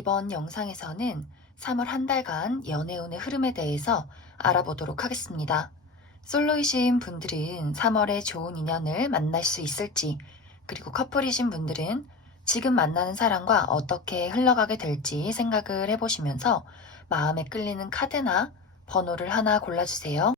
이번 영상에서는 3월 한 달간 연애운의 흐름에 대해서 알아보도록 하겠습니다. 솔로이신 분들은 3월에 좋은 인연을 만날 수 있을지, 그리고 커플이신 분들은 지금 만나는 사람과 어떻게 흘러가게 될지 생각을 해보시면서 마음에 끌리는 카드나 번호를 하나 골라주세요.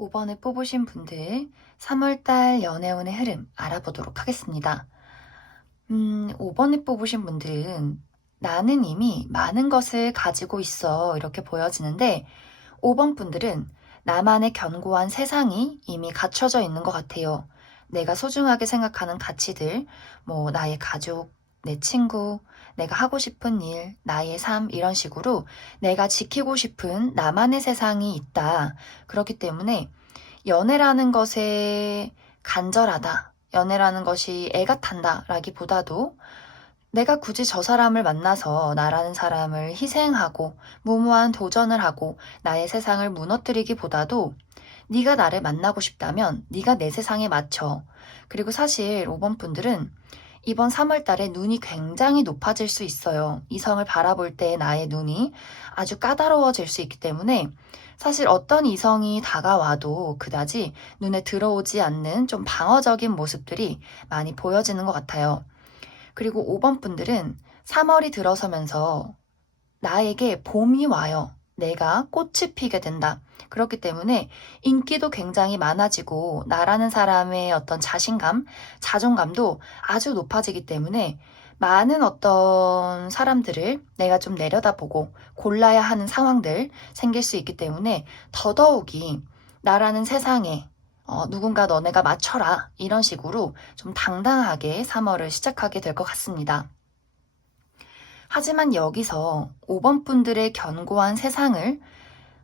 오 5번을 뽑으신 분들 3월달 연애운의 흐름 알아보도록 하겠습니다. 5번을 뽑으신 분들은 나는 이미 많은 것을 가지고 있어 이렇게 보여지는데 5번 분들은 나만의 견고한 세상이 이미 갖춰져 있는 것 같아요. 내가 소중하게 생각하는 가치들, 나의 가족, 내 친구, 내가 하고 싶은 일, 나의 삶 이런 식으로 내가 지키고 싶은 나만의 세상이 있다. 그렇기 때문에 연애라는 것에 간절하다. 연애라는 것이 애가 탄다 라기보다도 내가 굳이 저 사람을 만나서 나라는 사람을 희생하고 무모한 도전을 하고 나의 세상을 무너뜨리기보다도 네가 나를 만나고 싶다면 네가 내 세상에 맞춰. 그리고 사실 5번 분들은 이번 3월 달에 눈이 굉장히 높아질 수 있어요. 이성을 바라볼 때 나의 눈이 아주 까다로워질 수 있기 때문에 사실 어떤 이성이 다가와도 그다지 눈에 들어오지 않는 좀 방어적인 모습들이 많이 보여지는 것 같아요. 그리고 5번 분들은 3월이 들어서면서 나에게 봄이 와요. 내가 꽃이 피게 된다. 그렇기 때문에 인기도 굉장히 많아지고 나라는 사람의 어떤 자신감, 자존감도 아주 높아지기 때문에 많은 어떤 사람들을 내가 좀 내려다보고 골라야 하는 상황들 생길 수 있기 때문에 더더욱이 나라는 세상에 누군가 너네가 맞춰라 이런 식으로 좀 당당하게 3월을 시작하게 될 것 같습니다. 하지만 여기서 5번 분들의 견고한 세상을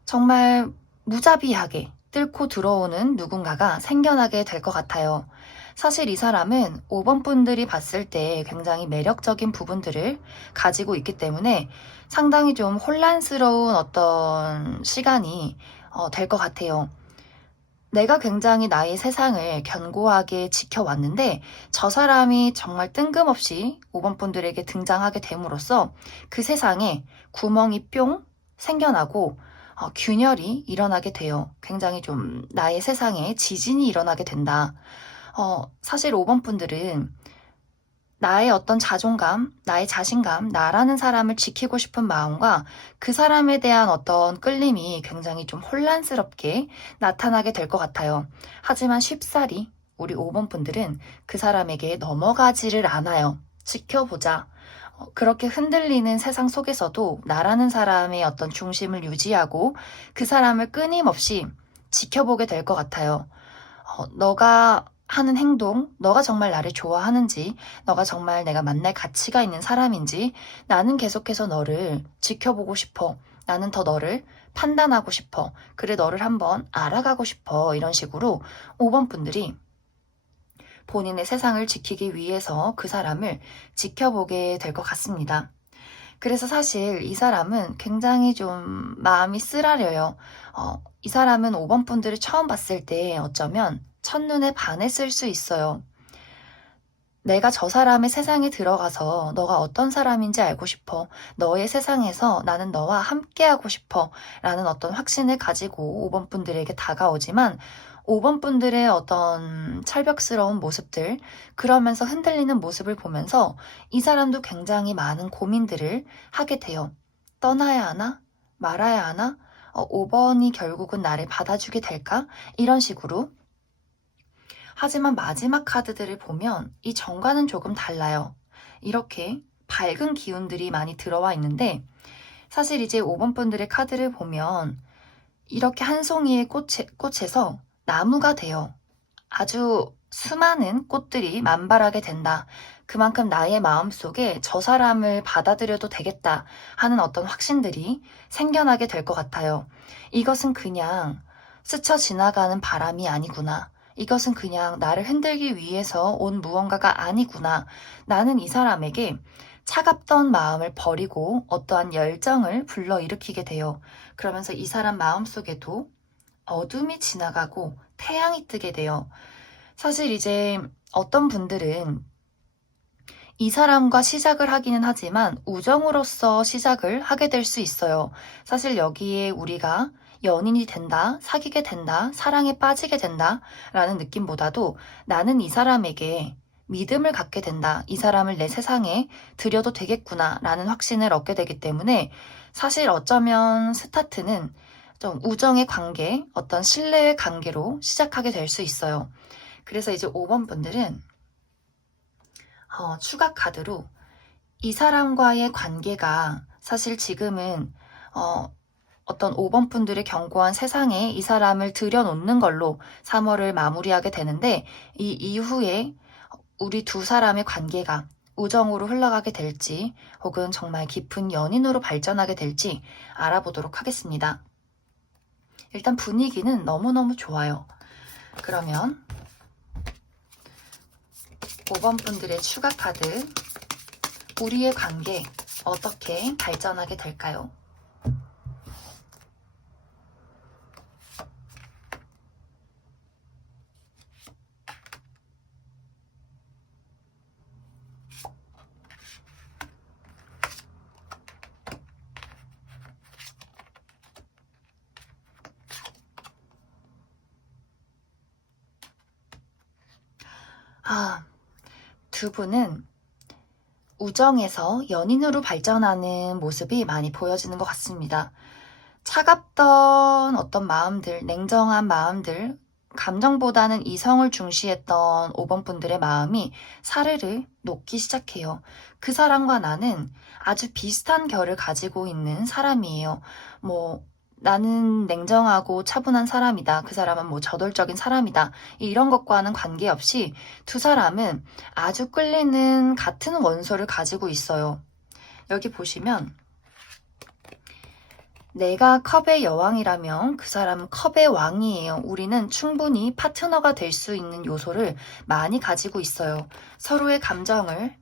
정말 무자비하게 뚫고 들어오는 누군가가 생겨나게 될 것 같아요. 사실 이 사람은 5번 분들이 봤을 때 굉장히 매력적인 부분들을 가지고 있기 때문에 상당히 좀 혼란스러운 어떤 시간이 될 것 같아요. 내가 굉장히 나의 세상을 견고하게 지켜왔는데 저 사람이 정말 뜬금없이 5번 분들에게 등장하게 됨으로써 그 세상에 구멍이 뿅 생겨나고 균열이 일어나게 돼요. 굉장히 좀 나의 세상에 지진이 일어나게 된다. 사실 5번 분들은 나의 어떤 자존감, 나의 자신감, 나라는 사람을 지키고 싶은 마음과 그 사람에 대한 어떤 끌림이 굉장히 좀 혼란스럽게 나타나게 될 것 같아요. 하지만 쉽사리 우리 5번 분들은 그 사람에게 넘어가지를 않아요. 지켜보자. 그렇게 흔들리는 세상 속에서도 나라는 사람의 어떤 중심을 유지하고 그 사람을 끊임없이 지켜보게 될 것 같아요. 너가 하는 행동, 너가 정말 나를 좋아하는지, 너가 정말 내가 만날 가치가 있는 사람인지, 나는 계속해서 너를 지켜보고 싶어. 나는 더 너를 판단하고 싶어. 그래, 너를 한번 알아가고 싶어. 이런 식으로 5번 분들이 본인의 세상을 지키기 위해서 그 사람을 지켜보게 될 것 같습니다. 그래서 사실 이 사람은 굉장히 좀 마음이 쓰라려요. 이 사람은 5번 분들을 처음 봤을 때 어쩌면 첫눈에 반했을 수 있어요. 내가 저 사람의 세상에 들어가서 너가 어떤 사람인지 알고 싶어. 너의 세상에서 나는 너와 함께하고 싶어. 라는 어떤 확신을 가지고 5번 분들에게 다가오지만 5번 분들의 어떤 철벽스러운 모습들, 그러면서 흔들리는 모습을 보면서 이 사람도 굉장히 많은 고민들을 하게 돼요. 떠나야 하나? 말아야 하나? 5번이 결국은 나를 받아주게 될까? 이런 식으로. 하지만 마지막 카드들을 보면 이 전과는 조금 달라요. 이렇게 밝은 기운들이 많이 들어와 있는데 사실 이제 5번 분들의 카드를 보면 이렇게 한 송이의 꽃에서 나무가 돼요. 아주 수많은 꽃들이 만발하게 된다. 그만큼 나의 마음속에 저 사람을 받아들여도 되겠다 하는 어떤 확신들이 생겨나게 될 것 같아요. 이것은 그냥 스쳐 지나가는 바람이 아니구나. 이것은 그냥 나를 흔들기 위해서 온 무언가가 아니구나. 나는 이 사람에게 차갑던 마음을 버리고 어떠한 열정을 불러일으키게 돼요. 그러면서 이 사람 마음속에도 어둠이 지나가고 태양이 뜨게 돼요. 사실 이제 어떤 분들은 이 사람과 시작을 하기는 하지만 우정으로서 시작을 하게 될 수 있어요. 사실 여기에 우리가 연인이 된다, 사귀게 된다, 사랑에 빠지게 된다 라는 느낌보다도 나는 이 사람에게 믿음을 갖게 된다. 이 사람을 내 세상에 들여도 되겠구나 라는 확신을 얻게 되기 때문에 사실 어쩌면 스타트는 좀 우정의 관계, 어떤 신뢰의 관계로 시작하게 될 수 있어요. 그래서 이제 5번 분들은 추가 카드로 이 사람과의 관계가 사실 지금은 어떤 5번 분들의 견고한 세상에 이 사람을 들여놓는 걸로 3월을 마무리하게 되는데 이 이후에 우리 두 사람의 관계가 우정으로 흘러가게 될지 혹은 정말 깊은 연인으로 발전하게 될지 알아보도록 하겠습니다. 일단 분위기는 너무너무 좋아요. 그러면 5번 분들의 추가 카드, 우리의 관계 어떻게 발전하게 될까요? 두 분은 우정에서 연인으로 발전하는 모습이 많이 보여지는 것 같습니다. 차갑던 어떤 마음들, 냉정한 마음들, 감정보다는 이성을 중시했던 5번 분들의 마음이 사르르 녹기 시작해요. 그 사람과 나는 아주 비슷한 결을 가지고 있는 사람이에요. 나는 냉정하고 차분한 사람이다. 그 사람은 저돌적인 사람이다. 이런 것과는 관계없이 두 사람은 아주 끌리는 같은 원소를 가지고 있어요. 여기 보시면 내가 컵의 여왕이라면 그 사람은 컵의 왕이에요. 우리는 충분히 파트너가 될 수 있는 요소를 많이 가지고 있어요. 서로의 감정을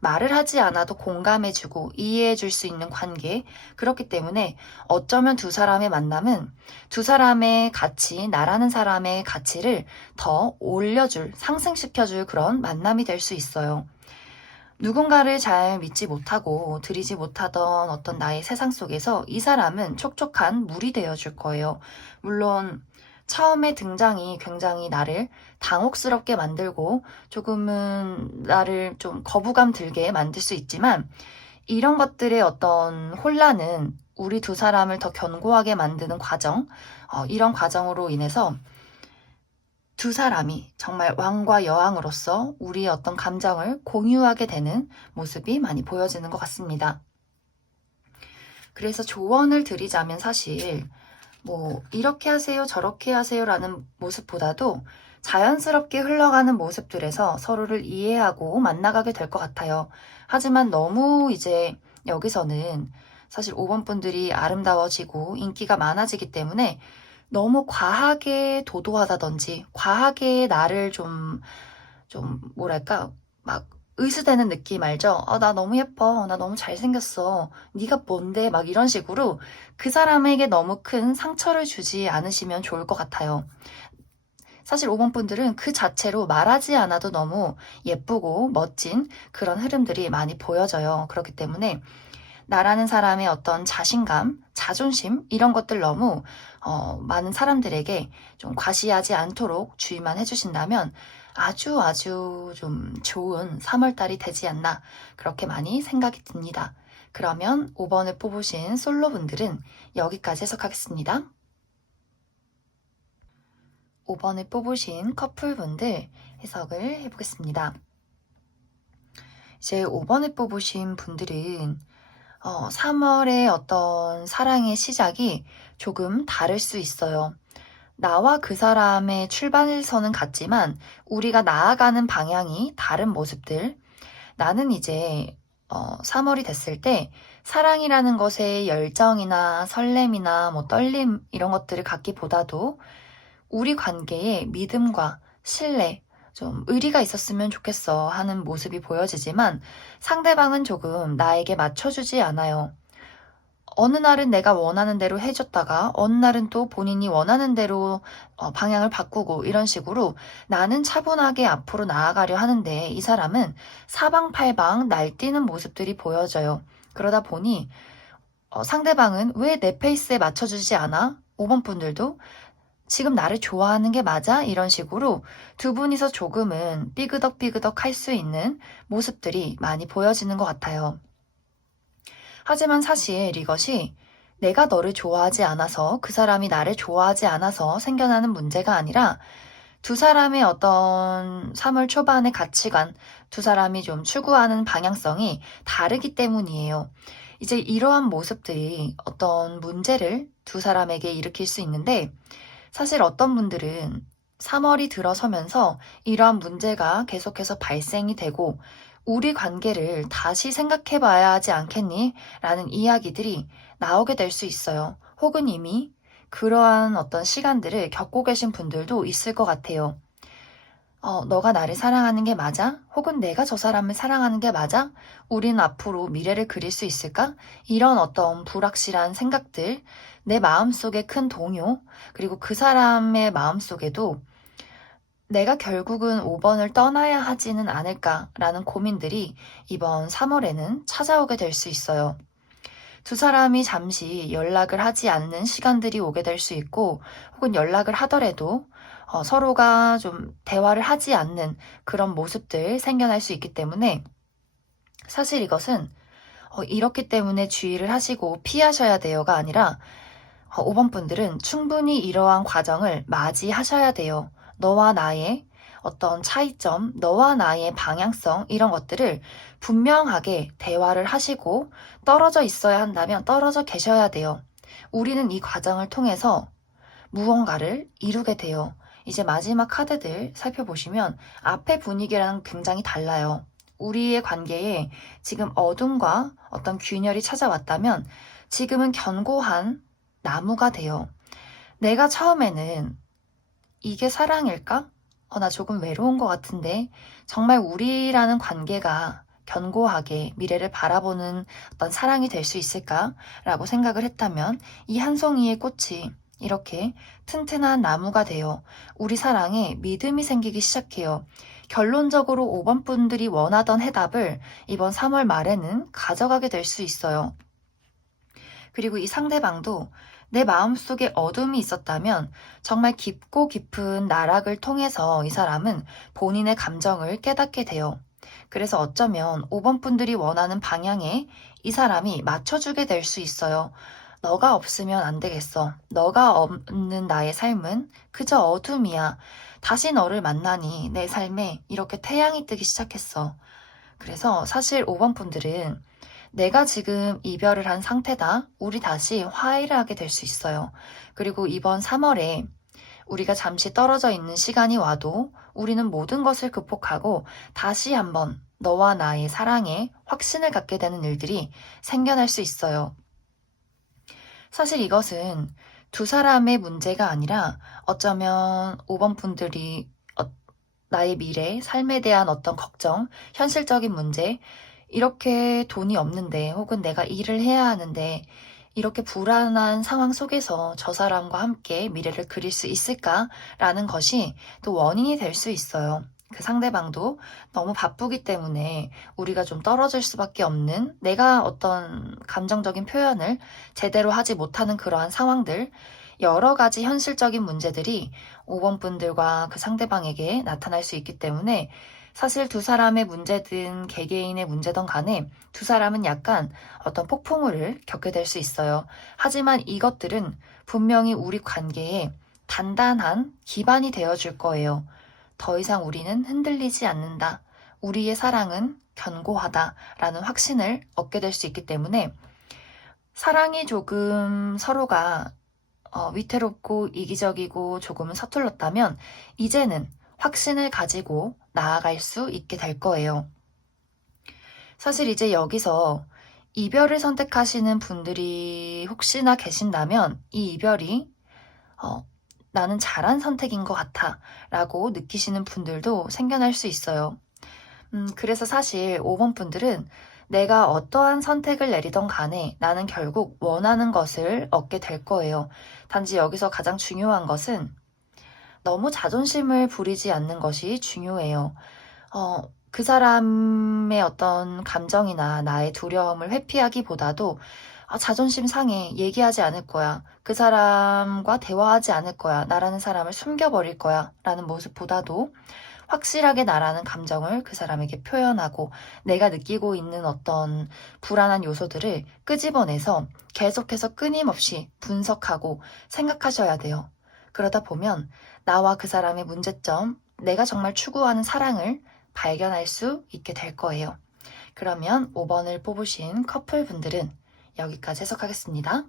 말을 하지 않아도 공감해주고 이해해줄 수 있는 관계. 그렇기 때문에 어쩌면 두 사람의 만남은 두 사람의 가치, 나라는 사람의 가치를 더 올려줄, 상승시켜줄 그런 만남이 될 수 있어요. 누군가를 잘 믿지 못하고 들이지 못하던 어떤 나의 세상 속에서 이 사람은 촉촉한 물이 되어줄 거예요. 물론 처음에 등장이 굉장히 나를 당혹스럽게 만들고 조금은 나를 좀 거부감 들게 만들 수 있지만 이런 것들의 어떤 혼란은 우리 두 사람을 더 견고하게 만드는 과정, 이런 과정으로 인해서 두 사람이 정말 왕과 여왕으로서 우리의 어떤 감정을 공유하게 되는 모습이 많이 보여지는 것 같습니다. 그래서 조언을 드리자면 사실 이렇게 하세요 저렇게 하세요 라는 모습보다도 자연스럽게 흘러가는 모습들에서 서로를 이해하고 만나가게 될 것 같아요. 하지만 너무 이제 여기서는 사실 5번 분들이 아름다워지고 인기가 많아지기 때문에 너무 과하게 도도하다든지 과하게 나를 좀 뭐랄까 막 의수되는 느낌 알죠? 나 너무 예뻐. 나 너무 잘생겼어. 네가 뭔데? 막 이런 식으로 그 사람에게 너무 큰 상처를 주지 않으시면 좋을 것 같아요. 사실 5번 분들은 그 자체로 말하지 않아도 너무 예쁘고 멋진 그런 흐름들이 많이 보여져요. 그렇기 때문에 나라는 사람의 어떤 자신감, 자존심 이런 것들 너무 많은 사람들에게 좀 과시하지 않도록 주의만 해주신다면 아주 아주 좀 좋은 3월달이 되지 않나 그렇게 많이 생각이 듭니다. 그러면 5번을 뽑으신 솔로분들은 여기까지 해석하겠습니다. 5번을 뽑으신 커플분들 해석을 해보겠습니다. 이제 5번을 뽑으신 분들은 3월의 어떤 사랑의 시작이 조금 다를 수 있어요. 나와 그 사람의 출발선은 같지만 우리가 나아가는 방향이 다른 모습들. 나는 이제 3월이 됐을 때 사랑이라는 것에 열정이나 설렘이나 뭐 떨림 이런 것들을 갖기보다도 우리 관계에 믿음과 신뢰, 좀 의리가 있었으면 좋겠어 하는 모습이 보여지지만 상대방은 조금 나에게 맞춰주지 않아요. 어느 날은 내가 원하는 대로 해줬다가 어느 날은 또 본인이 원하는 대로 방향을 바꾸고 이런 식으로 나는 차분하게 앞으로 나아가려 하는데 이 사람은 사방팔방 날뛰는 모습들이 보여져요. 그러다 보니 상대방은 왜 내 페이스에 맞춰주지 않아? 5번 분들도 지금 나를 좋아하는 게 맞아? 이런 식으로 두 분이서 조금은 삐그덕삐그덕 할 수 있는 모습들이 많이 보여지는 것 같아요. 하지만 사실 이것이 내가 너를 좋아하지 않아서 그 사람이 나를 좋아하지 않아서 생겨나는 문제가 아니라 두 사람의 어떤 3월 초반의 가치관, 두 사람이 좀 추구하는 방향성이 다르기 때문이에요. 이제 이러한 모습들이 어떤 문제를 두 사람에게 일으킬 수 있는데 사실 어떤 분들은 3월이 들어서면서 이러한 문제가 계속해서 발생이 되고 우리 관계를 다시 생각해 봐야 하지 않겠니? 라는 이야기들이 나오게 될 수 있어요. 혹은 이미 그러한 어떤 시간들을 겪고 계신 분들도 있을 것 같아요. 너가 나를 사랑하는 게 맞아? 혹은 내가 저 사람을 사랑하는 게 맞아? 우리는 앞으로 미래를 그릴 수 있을까? 이런 어떤 불확실한 생각들, 내 마음속에 큰 동요, 그리고 그 사람의 마음속에도 내가 결국은 5번을 떠나야 하지는 않을까라는 고민들이 이번 3월에는 찾아오게 될 수 있어요. 두 사람이 잠시 연락을 하지 않는 시간들이 오게 될 수 있고, 혹은 연락을 하더라도 서로가 좀 대화를 하지 않는 그런 모습들 생겨날 수 있기 때문에 사실 이것은 이렇기 때문에 주의를 하시고 피하셔야 돼요가 아니라 5번 분들은 충분히 이러한 과정을 맞이하셔야 돼요. 너와 나의 어떤 차이점, 너와 나의 방향성 이런 것들을 분명하게 대화를 하시고 떨어져 있어야 한다면 떨어져 계셔야 돼요. 우리는 이 과정을 통해서 무언가를 이루게 돼요. 이제 마지막 카드들 살펴보시면 앞의 분위기랑 굉장히 달라요. 우리의 관계에 지금 어둠과 어떤 균열이 찾아왔다면 지금은 견고한 나무가 돼요. 내가 처음에는 이게 사랑일까? 나 조금 외로운 것 같은데 정말 우리라는 관계가 견고하게 미래를 바라보는 어떤 사랑이 될 수 있을까라고 생각을 했다면 이 한 송이의 꽃이 이렇게 튼튼한 나무가 되어 우리 사랑에 믿음이 생기기 시작해요. 결론적으로 5번 분들이 원하던 해답을 이번 3월 말에는 가져가게 될 수 있어요. 그리고 이 상대방도 내 마음속에 어둠이 있었다면 정말 깊고 깊은 나락을 통해서 이 사람은 본인의 감정을 깨닫게 돼요. 그래서 어쩌면 5번 분들이 원하는 방향에 이 사람이 맞춰주게 될 수 있어요. 너가 없으면 안 되겠어. 너가 없는 나의 삶은 그저 어둠이야. 다시 너를 만나니 내 삶에 이렇게 태양이 뜨기 시작했어. 그래서 사실 5번 분들은 내가 지금 이별을 한 상태다. 우리 다시 화해를 하게 될 수 있어요. 그리고 이번 3월에 우리가 잠시 떨어져 있는 시간이 와도 우리는 모든 것을 극복하고 다시 한번 너와 나의 사랑에 확신을 갖게 되는 일들이 생겨날 수 있어요. 사실 이것은 두 사람의 문제가 아니라 어쩌면 5번 분들이 나의 미래, 삶에 대한 어떤 걱정, 현실적인 문제, 이렇게 돈이 없는데 혹은 내가 일을 해야 하는데 이렇게 불안한 상황 속에서 저 사람과 함께 미래를 그릴 수 있을까라는 것이 또 원인이 될 수 있어요. 그 상대방도 너무 바쁘기 때문에 우리가 좀 떨어질 수밖에 없는, 내가 어떤 감정적인 표현을 제대로 하지 못하는 그러한 상황들, 여러 가지 현실적인 문제들이 5번 분들과 그 상대방에게 나타날 수 있기 때문에 사실 두 사람의 문제든 개개인의 문제든 간에 두 사람은 약간 어떤 폭풍우를 겪게 될 수 있어요. 하지만 이것들은 분명히 우리 관계에 단단한 기반이 되어줄 거예요. 더 이상 우리는 흔들리지 않는다. 우리의 사랑은 견고하다. 라는 확신을 얻게 될 수 있기 때문에 사랑이 조금 서로가 위태롭고 이기적이고 조금은 서툴렀다면 이제는 확신을 가지고 나아갈 수 있게 될 거예요. 사실 이제 여기서 이별을 선택하시는 분들이 혹시나 계신다면 이 이별이 나는 잘한 선택인 것 같아 라고 느끼시는 분들도 생겨날 수 있어요. 그래서 사실 5번 분들은 내가 어떠한 선택을 내리던 간에 나는 결국 원하는 것을 얻게 될 거예요. 단지 여기서 가장 중요한 것은 너무 자존심을 부리지 않는 것이 중요해요. 그 사람의 어떤 감정이나 나의 두려움을 회피하기보다도 자존심 상해. 얘기하지 않을 거야. 그 사람과 대화하지 않을 거야. 나라는 사람을 숨겨버릴 거야. 라는 모습보다도 확실하게 나라는 감정을 그 사람에게 표현하고 내가 느끼고 있는 어떤 불안한 요소들을 끄집어내서 계속해서 끊임없이 분석하고 생각하셔야 돼요. 그러다 보면 나와 그 사람의 문제점, 내가 정말 추구하는 사랑을 발견할 수 있게 될 거예요. 그러면 5번을 뽑으신 커플분들은 여기까지 해석하겠습니다.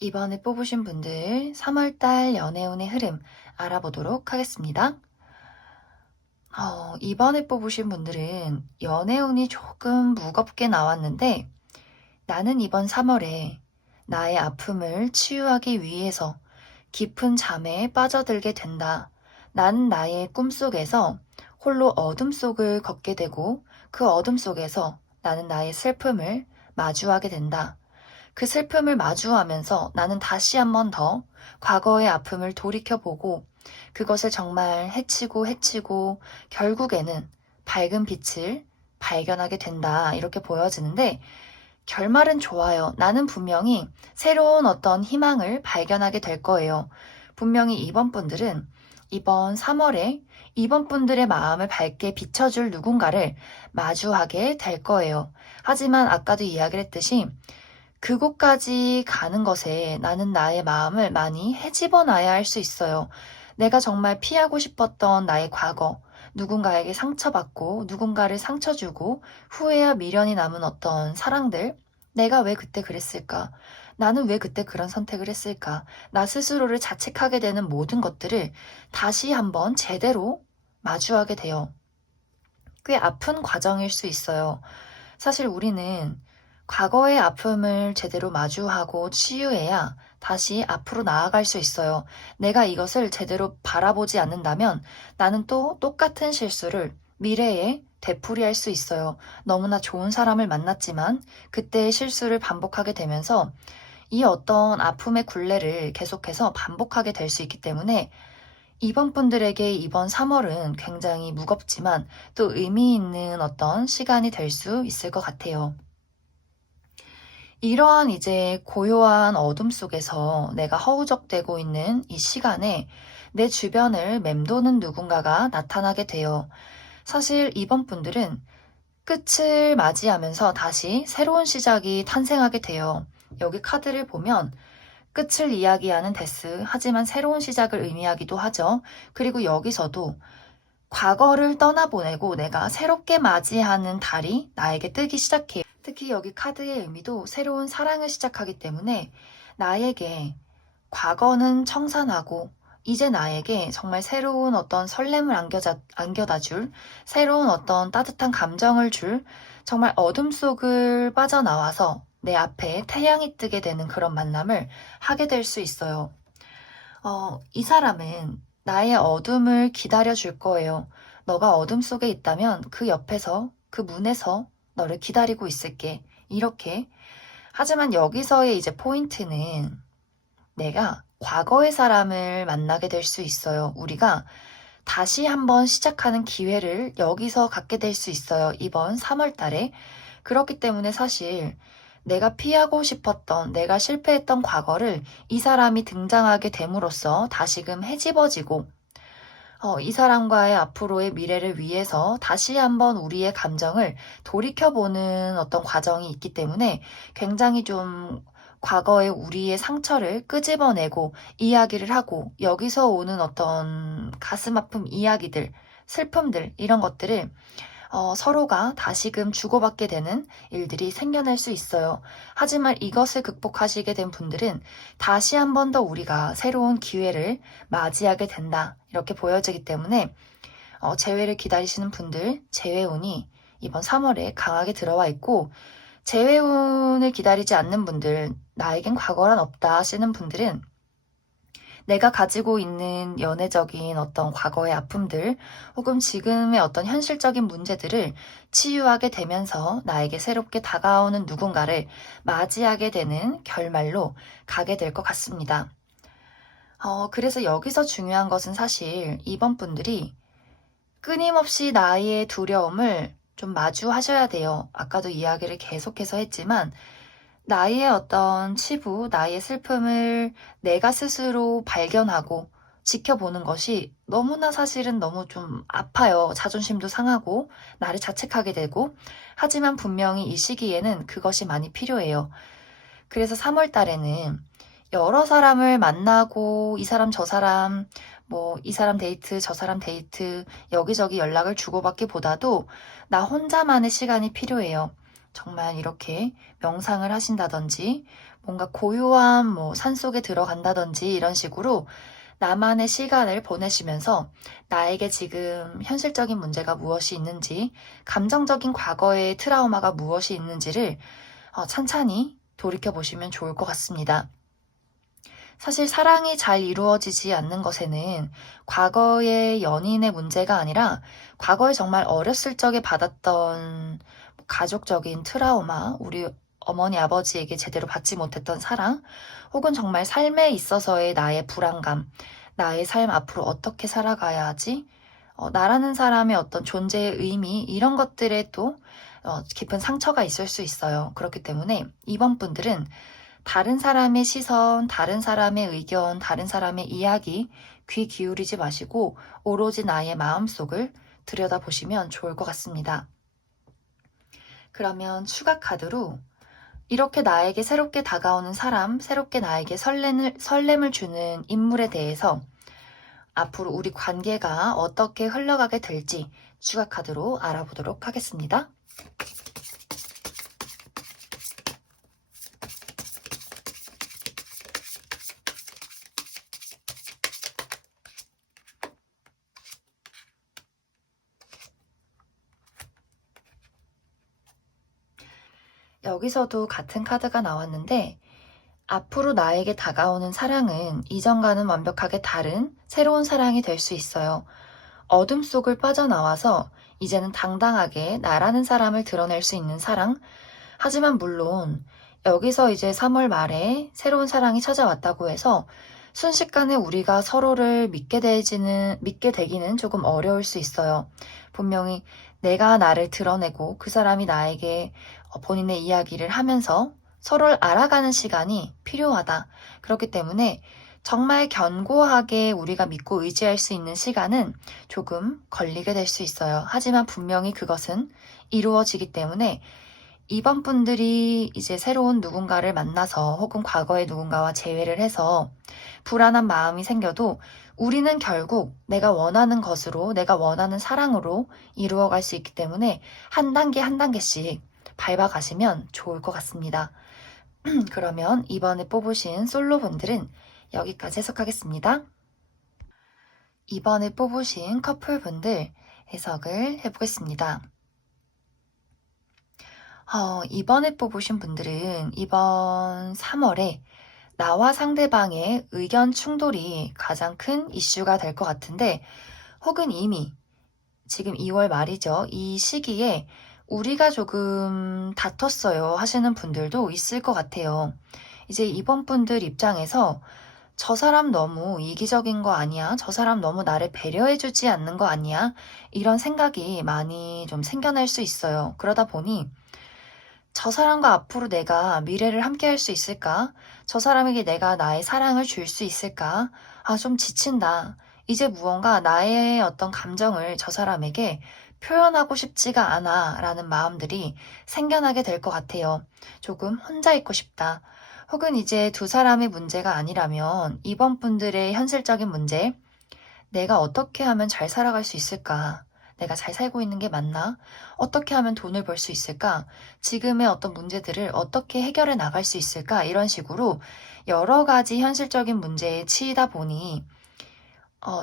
이번에 뽑으신 분들 3월달 연애운의 흐름 알아보도록 하겠습니다. 이번에 뽑으신 분들은 연애운이 조금 무겁게 나왔는데 나는 이번 3월에 나의 아픔을 치유하기 위해서 깊은 잠에 빠져들게 된다. 나는 나의 꿈속에서 홀로 어둠 속을 걷게 되고 그 어둠 속에서 나는 나의 슬픔을 마주하게 된다. 그 슬픔을 마주하면서 나는 다시 한 번 더 과거의 아픔을 돌이켜보고 그것을 정말 헤치고 결국에는 밝은 빛을 발견하게 된다. 이렇게 보여지는데 결말은 좋아요. 나는 분명히 새로운 어떤 희망을 발견하게 될 거예요. 분명히 이번 분들은 이번 3월에 이번 분들의 마음을 밝게 비춰줄 누군가를 마주하게 될 거예요. 하지만 아까도 이야기를 했듯이 그곳까지 가는 것에 나는 나의 마음을 많이 헤집어 놔야 할 수 있어요. 내가 정말 피하고 싶었던 나의 과거, 누군가에게 상처받고 누군가를 상처 주고 후회와 미련이 남은 어떤 사랑들, 내가 왜 그때 그랬을까? 나는 왜 그때 그런 선택을 했을까? 나 스스로를 자책하게 되는 모든 것들을 다시 한번 제대로 마주하게 돼요. 꽤 아픈 과정일 수 있어요. 사실 우리는 과거의 아픔을 제대로 마주하고 치유해야 다시 앞으로 나아갈 수 있어요. 내가 이것을 제대로 바라보지 않는다면 나는 또 똑같은 실수를 미래에 되풀이할 수 있어요. 너무나 좋은 사람을 만났지만 그때의 실수를 반복하게 되면서 이 어떤 아픔의 굴레를 계속해서 반복하게 될 수 있기 때문에 이번 분들에게 이번 3월은 굉장히 무겁지만 또 의미 있는 어떤 시간이 될 수 있을 것 같아요. 이러한 이제 고요한 어둠 속에서 내가 허우적대고 있는 이 시간에 내 주변을 맴도는 누군가가 나타나게 돼요. 사실 이번 분들은 끝을 맞이하면서 다시 새로운 시작이 탄생하게 돼요. 여기 카드를 보면 끝을 이야기하는 데스, 하지만 새로운 시작을 의미하기도 하죠. 그리고 여기서도 과거를 떠나보내고 내가 새롭게 맞이하는 달이 나에게 뜨기 시작해요. 특히 여기 카드의 의미도 새로운 사랑을 시작하기 때문에 나에게 과거는 청산하고 이제 나에게 정말 새로운 어떤 설렘을 안겨다 줄, 새로운 어떤 따뜻한 감정을 줄, 정말 어둠 속을 빠져나와서 내 앞에 태양이 뜨게 되는 그런 만남을 하게 될 수 있어요. 이 사람은 나의 어둠을 기다려 줄 거예요. 너가 어둠 속에 있다면 그 옆에서, 그 문에서 너를 기다리고 있을게. 이렇게. 하지만 여기서의 이제 포인트는 내가 과거의 사람을 만나게 될 수 있어요. 우리가 다시 한번 시작하는 기회를 여기서 갖게 될 수 있어요. 이번 3월 달에. 그렇기 때문에 사실 내가 피하고 싶었던, 내가 실패했던 과거를 이 사람이 등장하게 됨으로써 다시금 헤집어지고, 이 사람과의 앞으로의 미래를 위해서 다시 한번 우리의 감정을 돌이켜보는 어떤 과정이 있기 때문에 굉장히 좀 과거의 우리의 상처를 끄집어내고 이야기를 하고 여기서 오는 어떤 가슴 아픔 이야기들, 슬픔들, 이런 것들을 서로가 다시금 주고받게 되는 일들이 생겨날 수 있어요. 하지만 이것을 극복하시게 된 분들은 다시 한 번 더 우리가 새로운 기회를 맞이하게 된다. 이렇게 보여지기 때문에 재회를 기다리시는 분들, 재회운이 이번 3월에 강하게 들어와 있고, 재회운을 기다리지 않는 분들, 나에겐 과거란 없다 하시는 분들은 내가 가지고 있는 연애적인 어떤 과거의 아픔들 혹은 지금의 어떤 현실적인 문제들을 치유하게 되면서 나에게 새롭게 다가오는 누군가를 맞이하게 되는 결말로 가게 될 것 같습니다. 그래서 여기서 중요한 것은 사실 이번 분들이 끊임없이 나의 두려움을 좀 마주하셔야 돼요. 아까도 이야기를 계속해서 했지만 나의 어떤 치부, 나의 슬픔을 내가 스스로 발견하고 지켜보는 것이 너무나 사실은 너무 좀 아파요. 자존심도 상하고 나를 자책하게 되고. 하지만 분명히 이 시기에는 그것이 많이 필요해요. 그래서 3월 달에는 여러 사람을 만나고 이 사람 저 사람 이 사람 데이트 저 사람 데이트 여기저기 연락을 주고받기보다도 나 혼자만의 시간이 필요해요. 정말 이렇게 명상을 하신다든지 뭔가 고요한 산속에 들어간다든지 이런 식으로 나만의 시간을 보내시면서 나에게 지금 현실적인 문제가 무엇이 있는지, 감정적인 과거의 트라우마가 무엇이 있는지를 찬찬히 돌이켜보시면 좋을 것 같습니다. 사실 사랑이 잘 이루어지지 않는 것에는 과거의 연인의 문제가 아니라 과거에 정말 어렸을 적에 받았던 가족적인 트라우마, 우리 어머니 아버지에게 제대로 받지 못했던 사랑, 혹은 정말 삶에 있어서의 나의 불안감, 나의 삶 앞으로 어떻게 살아가야 하지? 나라는 사람의 어떤 존재의 의미, 이런 것들에 또 깊은 상처가 있을 수 있어요. 그렇기 때문에 이번 분들은 다른 사람의 시선, 다른 사람의 의견, 다른 사람의 이야기 귀 기울이지 마시고 오로지 나의 마음속을 들여다보시면 좋을 것 같습니다. 그러면 추가 카드로 이렇게 나에게 새롭게 다가오는 사람, 새롭게 나에게 설렘을 주는 인물에 대해서 앞으로 우리 관계가 어떻게 흘러가게 될지 추가 카드로 알아보도록 하겠습니다. 여기서도 같은 카드가 나왔는데 앞으로 나에게 다가오는 사랑은 이전과는 완벽하게 다른 새로운 사랑이 될 수 있어요. 어둠 속을 빠져나와서 이제는 당당하게 나라는 사람을 드러낼 수 있는 사랑. 하지만 물론 여기서 이제 3월 말에 새로운 사랑이 찾아왔다고 해서 순식간에 우리가 서로를 믿게 되기는 조금 어려울 수 있어요. 분명히 내가 나를 드러내고 그 사람이 나에게 본인의 이야기를 하면서 서로를 알아가는 시간이 필요하다. 그렇기 때문에 정말 견고하게 우리가 믿고 의지할 수 있는 시간은 조금 걸리게 될 수 있어요. 하지만 분명히 그것은 이루어지기 때문에 이번 분들이 이제 새로운 누군가를 만나서 혹은 과거의 누군가와 재회를 해서 불안한 마음이 생겨도 우리는 결국 내가 원하는 것으로, 내가 원하는 사랑으로 이루어갈 수 있기 때문에 한 단계 한 단계씩 밟아가시면 좋을 것 같습니다. 그러면 이번에 뽑으신 솔로분들은 여기까지 해석하겠습니다. 이번에 뽑으신 커플분들 해석을 해보겠습니다. 이번에 뽑으신 분들은 이번 3월에 나와 상대방의 의견 충돌이 가장 큰 이슈가 될 것 같은데, 혹은 이미 지금 2월 말이죠. 이 시기에 우리가 조금 다퉜어요 하시는 분들도 있을 것 같아요. 이제 이번 분들 입장에서 저 사람 너무 이기적인 거 아니야? 저 사람 너무 나를 배려해주지 않는 거 아니야? 이런 생각이 많이 좀 생겨날 수 있어요. 그러다 보니 저 사람과 앞으로 내가 미래를 함께 할 수 있을까? 저 사람에게 내가 나의 사랑을 줄 수 있을까? 아, 좀 지친다. 이제 무언가 나의 어떤 감정을 저 사람에게 표현하고 싶지가 않아 라는 마음들이 생겨나게 될 것 같아요. 조금 혼자 있고 싶다. 혹은 이제 두 사람의 문제가 아니라면 이번 분들의 현실적인 문제, 내가 어떻게 하면 잘 살아갈 수 있을까? 내가 잘 살고 있는 게 맞나? 어떻게 하면 돈을 벌 수 있을까? 지금의 어떤 문제들을 어떻게 해결해 나갈 수 있을까? 이런 식으로 여러 가지 현실적인 문제에 치이다 보니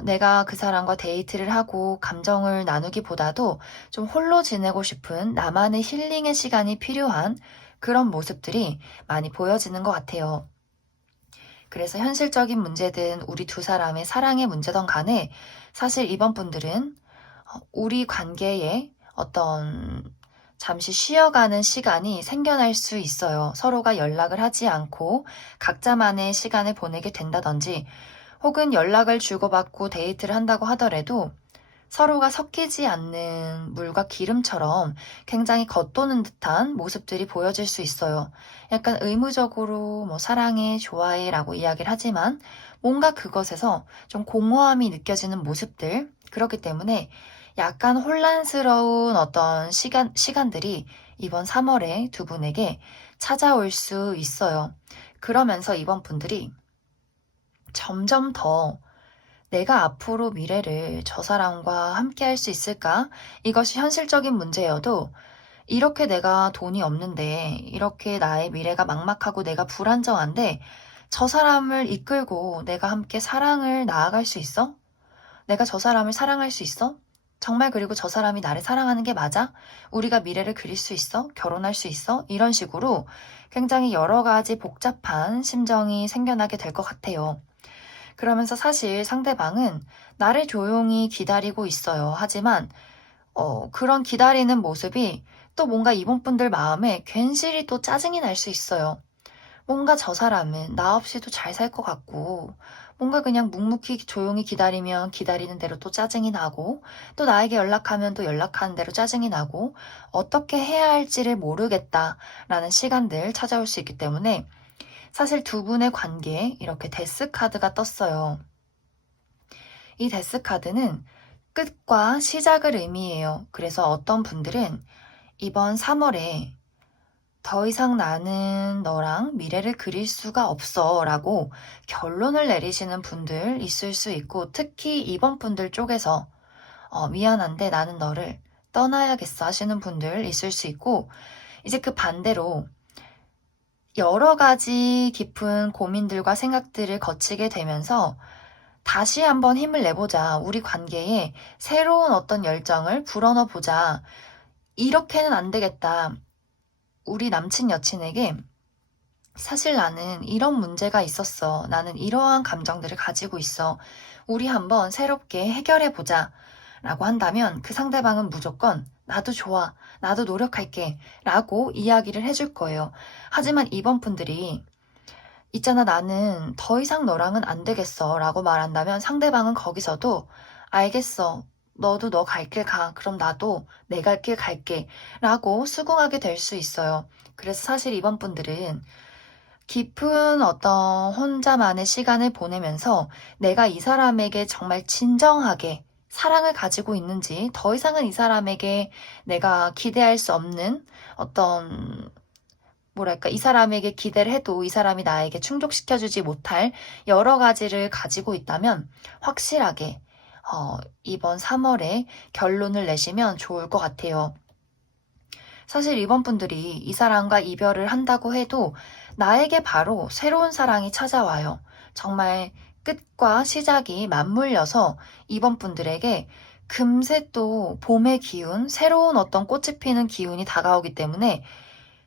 내가 그 사람과 데이트를 하고 감정을 나누기보다도 좀 홀로 지내고 싶은 나만의 힐링의 시간이 필요한 그런 모습들이 많이 보여지는 것 같아요. 그래서 현실적인 문제든 우리 두 사람의 사랑의 문제든 간에 사실 이번 분들은 우리 관계에 어떤 잠시 쉬어가는 시간이 생겨날 수 있어요. 서로가 연락을 하지 않고 각자만의 시간을 보내게 된다든지, 혹은 연락을 주고받고 데이트를 한다고 하더라도 서로가 섞이지 않는 물과 기름처럼 굉장히 겉도는 듯한 모습들이 보여질 수 있어요. 약간 의무적으로 뭐 사랑해, 좋아해 라고 이야기를 하지만 뭔가 그것에서 좀 공허함이 느껴지는 모습들, 그렇기 때문에 약간 혼란스러운 어떤 시간들이 이번 3월에 두 분에게 찾아올 수 있어요. 그러면서 이번 분들이 점점 더 내가 앞으로 미래를 저 사람과 함께 할 수 있을까? 이것이 현실적인 문제여도 이렇게 내가 돈이 없는데, 이렇게 나의 미래가 막막하고 내가 불안정한데, 저 사람을 이끌고 내가 함께 사랑을 나아갈 수 있어? 내가 저 사람을 사랑할 수 있어? 정말 그리고 저 사람이 나를 사랑하는 게 맞아? 우리가 미래를 그릴 수 있어? 결혼할 수 있어? 이런 식으로 굉장히 여러 가지 복잡한 심정이 생겨나게 될 것 같아요. 그러면서 사실 상대방은 나를 조용히 기다리고 있어요. 하지만 그런 기다리는 모습이 또 뭔가 이번 분들 마음에 괜시리 또 짜증이 날 수 있어요. 뭔가 저 사람은 나 없이도 잘 살 것 같고, 뭔가 그냥 묵묵히 조용히 기다리면 기다리는 대로 또 짜증이 나고, 또 나에게 연락하면 또 연락하는 대로 짜증이 나고, 어떻게 해야 할지를 모르겠다라는 시간들 찾아올 수 있기 때문에 사실 두 분의 관계에 이렇게 데스 카드가 떴어요. 이 데스 카드는 끝과 시작을 의미해요. 그래서 어떤 분들은 이번 3월에 더 이상 나는 너랑 미래를 그릴 수가 없어 라고 결론을 내리시는 분들 있을 수 있고, 특히 이번 분들 쪽에서 미안한데 나는 너를 떠나야겠어 하시는 분들 있을 수 있고, 이제 그 반대로 여러 가지 깊은 고민들과 생각들을 거치게 되면서 다시 한번 힘을 내보자. 우리 관계에 새로운 어떤 열정을 불어넣어 보자. 이렇게는 안 되겠다. 우리 남친 여친에게 사실 나는 이런 문제가 있었어. 나는 이러한 감정들을 가지고 있어. 우리 한번 새롭게 해결해 보자. 라고 한다면 그 상대방은 무조건 나도 좋아. 나도 노력할게. 라고 이야기를 해줄 거예요. 하지만 이번 분들이 있잖아, 나는 더 이상 너랑은 안 되겠어. 라고 말한다면 상대방은 거기서도 알겠어. 너도 너 갈 길 가. 그럼 나도 내 갈 길 갈게. 라고 수긍하게 될 수 있어요. 그래서 사실 이번 분들은 깊은 어떤 혼자만의 시간을 보내면서 내가 이 사람에게 정말 진정하게 사랑을 가지고 있는지, 더 이상은 이 사람에게 내가 기대할 수 없는 어떤, 뭐랄까, 이 사람에게 기대를 해도 이 사람이 나에게 충족시켜주지 못할 여러 가지를 가지고 있다면 확실하게 이번 3월에 결론을 내시면 좋을 것 같아요. 사실 이번 분들이 이 사람과 이별을 한다고 해도 나에게 바로 새로운 사랑이 찾아와요. 정말 끝과 시작이 맞물려서 이번 분들에게 금세 또 봄의 기운, 새로운 어떤 꽃이 피는 기운이 다가오기 때문에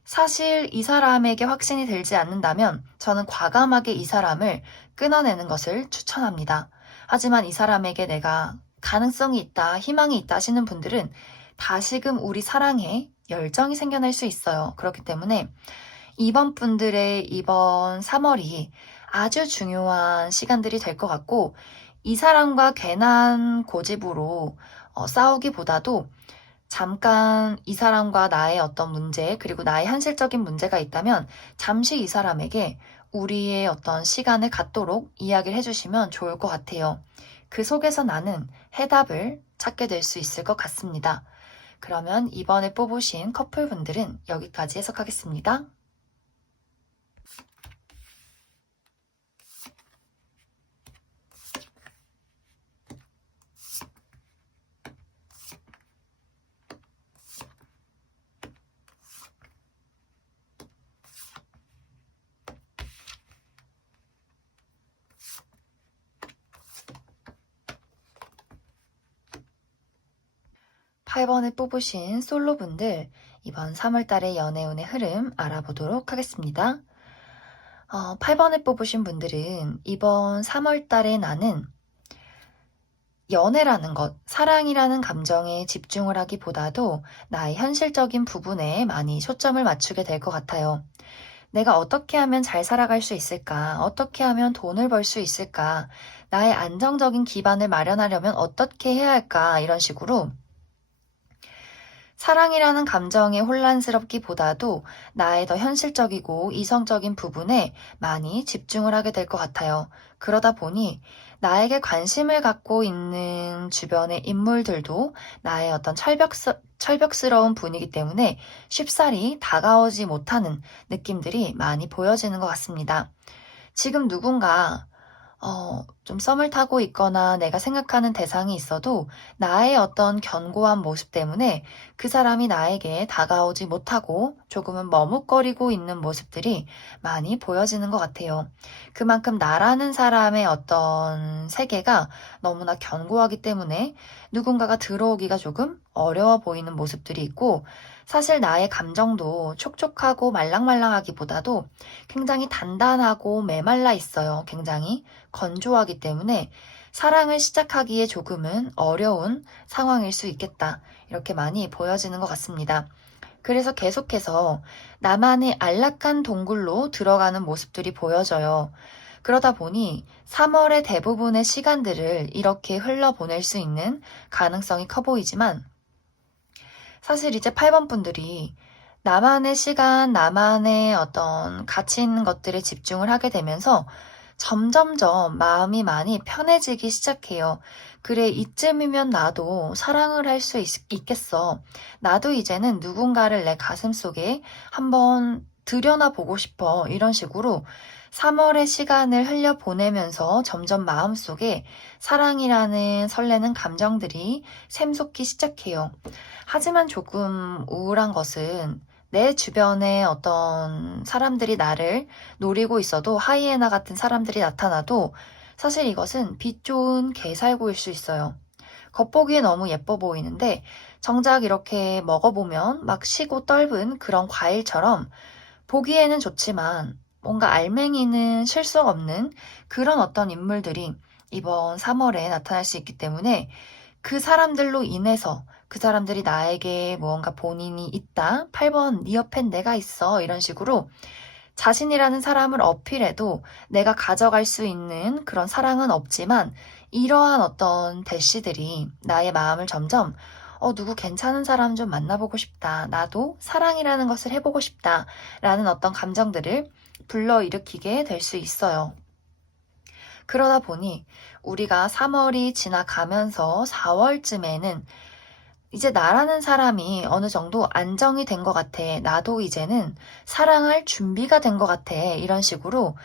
사실 이 사람에게 확신이 들지 않는다면 저는 과감하게 이 사람을 끊어내는 것을 추천합니다. 하지만 이 사람에게 내가 가능성이 있다, 희망이 있다 하시는 분들은 다시금 우리 사랑에 열정이 생겨날 수 있어요. 그렇기 때문에 이번 분들의 이번 3월이 아주 중요한 시간들이 될 것 같고, 이 사람과 괜한 고집으로 싸우기보다도 잠깐 이 사람과 나의 어떤 문제, 그리고 나의 현실적인 문제가 있다면 잠시 이 사람에게 우리의 어떤 시간을 갖도록 이야기를 해주시면 좋을 것 같아요. 그 속에서 나는 해답을 찾게 될 수 있을 것 같습니다. 그러면 이번에 뽑으신 커플분들은 여기까지 해석하겠습니다. 8번을 뽑으신 솔로분들, 이번 3월달의 연애운의 흐름 알아보도록 하겠습니다. 8번을 뽑으신 분들은 이번 3월달에 나는 연애라는 것, 사랑이라는 감정에 집중을 하기보다도 나의 현실적인 부분에 많이 초점을 맞추게 될 것 같아요. 내가 어떻게 하면 잘 살아갈 수 있을까? 어떻게 하면 돈을 벌 수 있을까? 나의 안정적인 기반을 마련하려면 어떻게 해야 할까? 이런 식으로 사랑이라는 감정에 혼란스럽기보다도 나의 더 현실적이고 이성적인 부분에 많이 집중을 하게 될 것 같아요. 그러다 보니 나에게 관심을 갖고 있는 주변의 인물들도 나의 어떤 철벽스러운 분위기 때문에 쉽사리 다가오지 못하는 느낌들이 많이 보여지는 것 같습니다. 지금 누군가 좀 썸을 타고 있거나 내가 생각하는 대상이 있어도 나의 어떤 견고한 모습 때문에 그 사람이 나에게 다가오지 못하고 조금은 머뭇거리고 있는 모습들이 많이 보여지는 것 같아요. 그만큼 나라는 사람의 어떤 세계가 너무나 견고하기 때문에 누군가가 들어오기가 조금 어려워 보이는 모습들이 있고, 사실 나의 감정도 촉촉하고 말랑말랑하기보다도 굉장히 단단하고 메말라 있어요. 굉장히 건조하기 때문에 사랑을 시작하기에 조금은 어려운 상황일 수 있겠다. 이렇게 많이 보여지는 것 같습니다. 그래서 계속해서 나만의 안락한 동굴로 들어가는 모습들이 보여져요. 그러다 보니 3월의 대부분의 시간들을 이렇게 흘러보낼 수 있는 가능성이 커 보이지만, 사실 이제 8번 분들이 나만의 시간, 나만의 어떤 가치 있는 것들에 집중을 하게 되면서 점점점 마음이 많이 편해지기 시작해요. 그래, 이쯤이면 나도 사랑을 할 수 있겠어. 나도 이제는 누군가를 내 가슴 속에 한번 들여나 보고 싶어. 이런 식으로 3월의 시간을 흘려보내면서 점점 마음속에 사랑이라는 설레는 감정들이 샘솟기 시작해요. 하지만 조금 우울한 것은 내 주변에 어떤 사람들이 나를 노리고 있어도, 하이에나 같은 사람들이 나타나도 사실 이것은 빛 좋은 개살구일 수 있어요. 겉보기에 너무 예뻐 보이는데 정작 이렇게 먹어보면 막 시고 떫은 그런 과일처럼 보기에는 좋지만 뭔가 알맹이는 실속 없는 그런 어떤 인물들이 이번 3월에 나타날 수 있기 때문에, 그 사람들로 인해서 그 사람들이 나에게 무언가 본인이 있다, 8번 네 옆엔 내가 있어, 이런 식으로 자신이라는 사람을 어필해도 내가 가져갈 수 있는 그런 사랑은 없지만 이러한 어떤 대시들이 나의 마음을 점점 누구 괜찮은 사람 좀 만나보고 싶다. 나도 사랑이라는 것을 해보고 싶다. 라는 어떤 감정들을 불러일으키게 될 수 있어요. 그러다 보니 우리가 3월이 지나가면서 4월쯤에는 이제 나라는 사람이 어느 정도 안정이 된 것 같아. 나도 이제는 사랑할 준비가 된 것 같아. 이런 식으로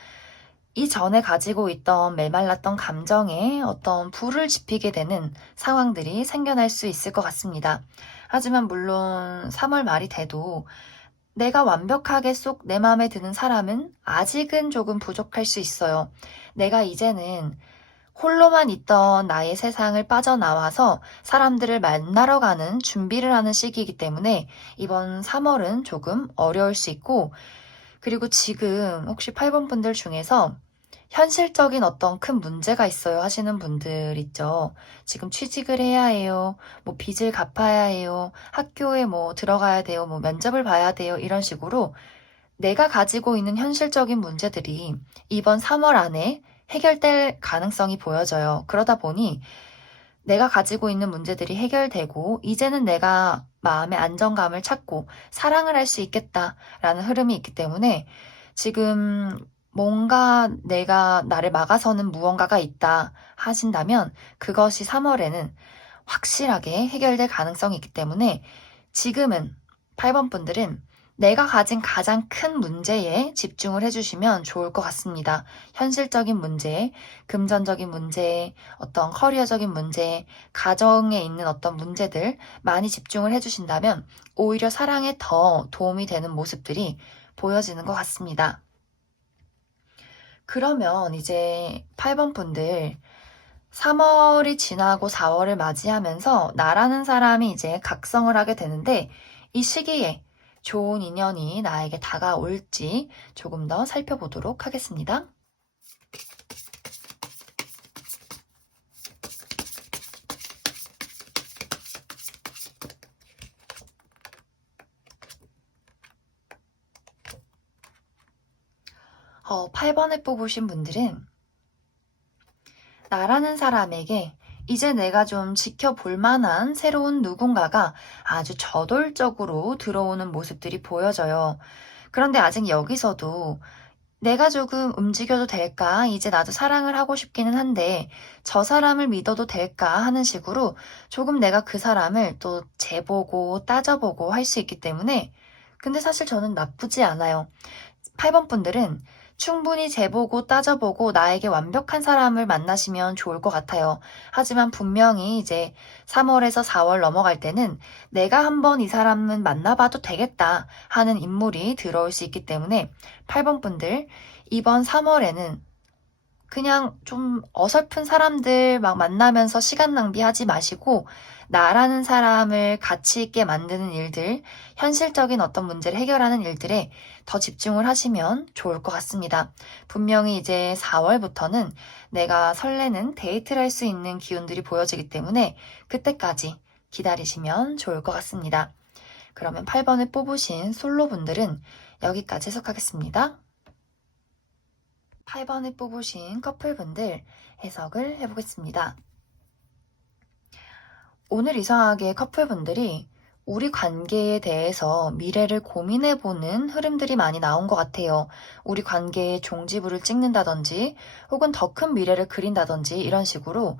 이전에 가지고 있던 메말랐던 감정에 어떤 불을 지피게 되는 상황들이 생겨날 수 있을 것 같습니다. 하지만 물론 3월 말이 돼도 내가 완벽하게 쏙 내 마음에 드는 사람은 아직은 조금 부족할 수 있어요. 내가 이제는 홀로만 있던 나의 세상을 빠져나와서 사람들을 만나러 가는 준비를 하는 시기이기 때문에 이번 3월은 조금 어려울 수 있고, 그리고 지금 혹시 8번 분들 중에서 현실적인 어떤 큰 문제가 있어요 하시는 분들 있죠. 지금 취직을 해야 해요. 뭐 빚을 갚아야 해요. 학교에 뭐 들어가야 돼요. 뭐 면접을 봐야 돼요. 이런 식으로 내가 가지고 있는 현실적인 문제들이 이번 3월 안에 해결될 가능성이 보여져요. 그러다 보니 내가 가지고 있는 문제들이 해결되고 이제는 내가 마음의 안정감을 찾고 사랑을 할 수 있겠다라는 흐름이 있기 때문에 지금 뭔가 내가 나를 막아서는 무언가가 있다 하신다면 그것이 3월에는 확실하게 해결될 가능성이 있기 때문에 지금은 8번 분들은 내가 가진 가장 큰 문제에 집중을 해주시면 좋을 것 같습니다. 현실적인 문제, 금전적인 문제, 어떤 커리어적인 문제, 가정에 있는 어떤 문제들 많이 집중을 해주신다면 오히려 사랑에 더 도움이 되는 모습들이 보여지는 것 같습니다. 그러면 이제 8번 분들 3월이 지나고 4월을 맞이하면서 나라는 사람이 이제 각성을 하게 되는데 이 시기에 좋은 인연이 나에게 다가올지 조금 더 살펴보도록 하겠습니다. 어, 8번을 뽑으신 분들은 나라는 사람에게 이제 내가 좀 지켜볼 만한 새로운 누군가가 아주 저돌적으로 들어오는 모습들이 보여져요. 그런데 아직 여기서도 내가 조금 움직여도 될까? 이제 나도 사랑을 하고 싶기는 한데 저 사람을 믿어도 될까? 하는 식으로 조금 내가 그 사람을 또 재보고 따져보고 할 수 있기 때문에 근데 사실 저는 나쁘지 않아요. 8번 분들은 충분히 재보고 따져보고 나에게 완벽한 사람을 만나시면 좋을 것 같아요. 하지만 분명히 이제 3월에서 4월 넘어갈 때는 내가 한번 이 사람은 만나봐도 되겠다 하는 인물이 들어올 수 있기 때문에 8번 분들 이번 3월에는 그냥 좀 어설픈 사람들 막 만나면서 시간 낭비하지 마시고 나라는 사람을 가치 있게 만드는 일들, 현실적인 어떤 문제를 해결하는 일들에 더 집중을 하시면 좋을 것 같습니다. 분명히 이제 4월부터는 내가 설레는 데이트를 할 수 있는 기운들이 보여지기 때문에 그때까지 기다리시면 좋을 것 같습니다. 그러면 8번을 뽑으신 솔로분들은 여기까지 해석하겠습니다. 8번을 뽑으신 커플분들 해석을 해보겠습니다. 오늘 이상하게 커플분들이 우리 관계에 대해서 미래를 고민해보는 흐름들이 많이 나온 것 같아요. 우리 관계에 종지부를 찍는다든지 혹은 더 큰 미래를 그린다든지 이런 식으로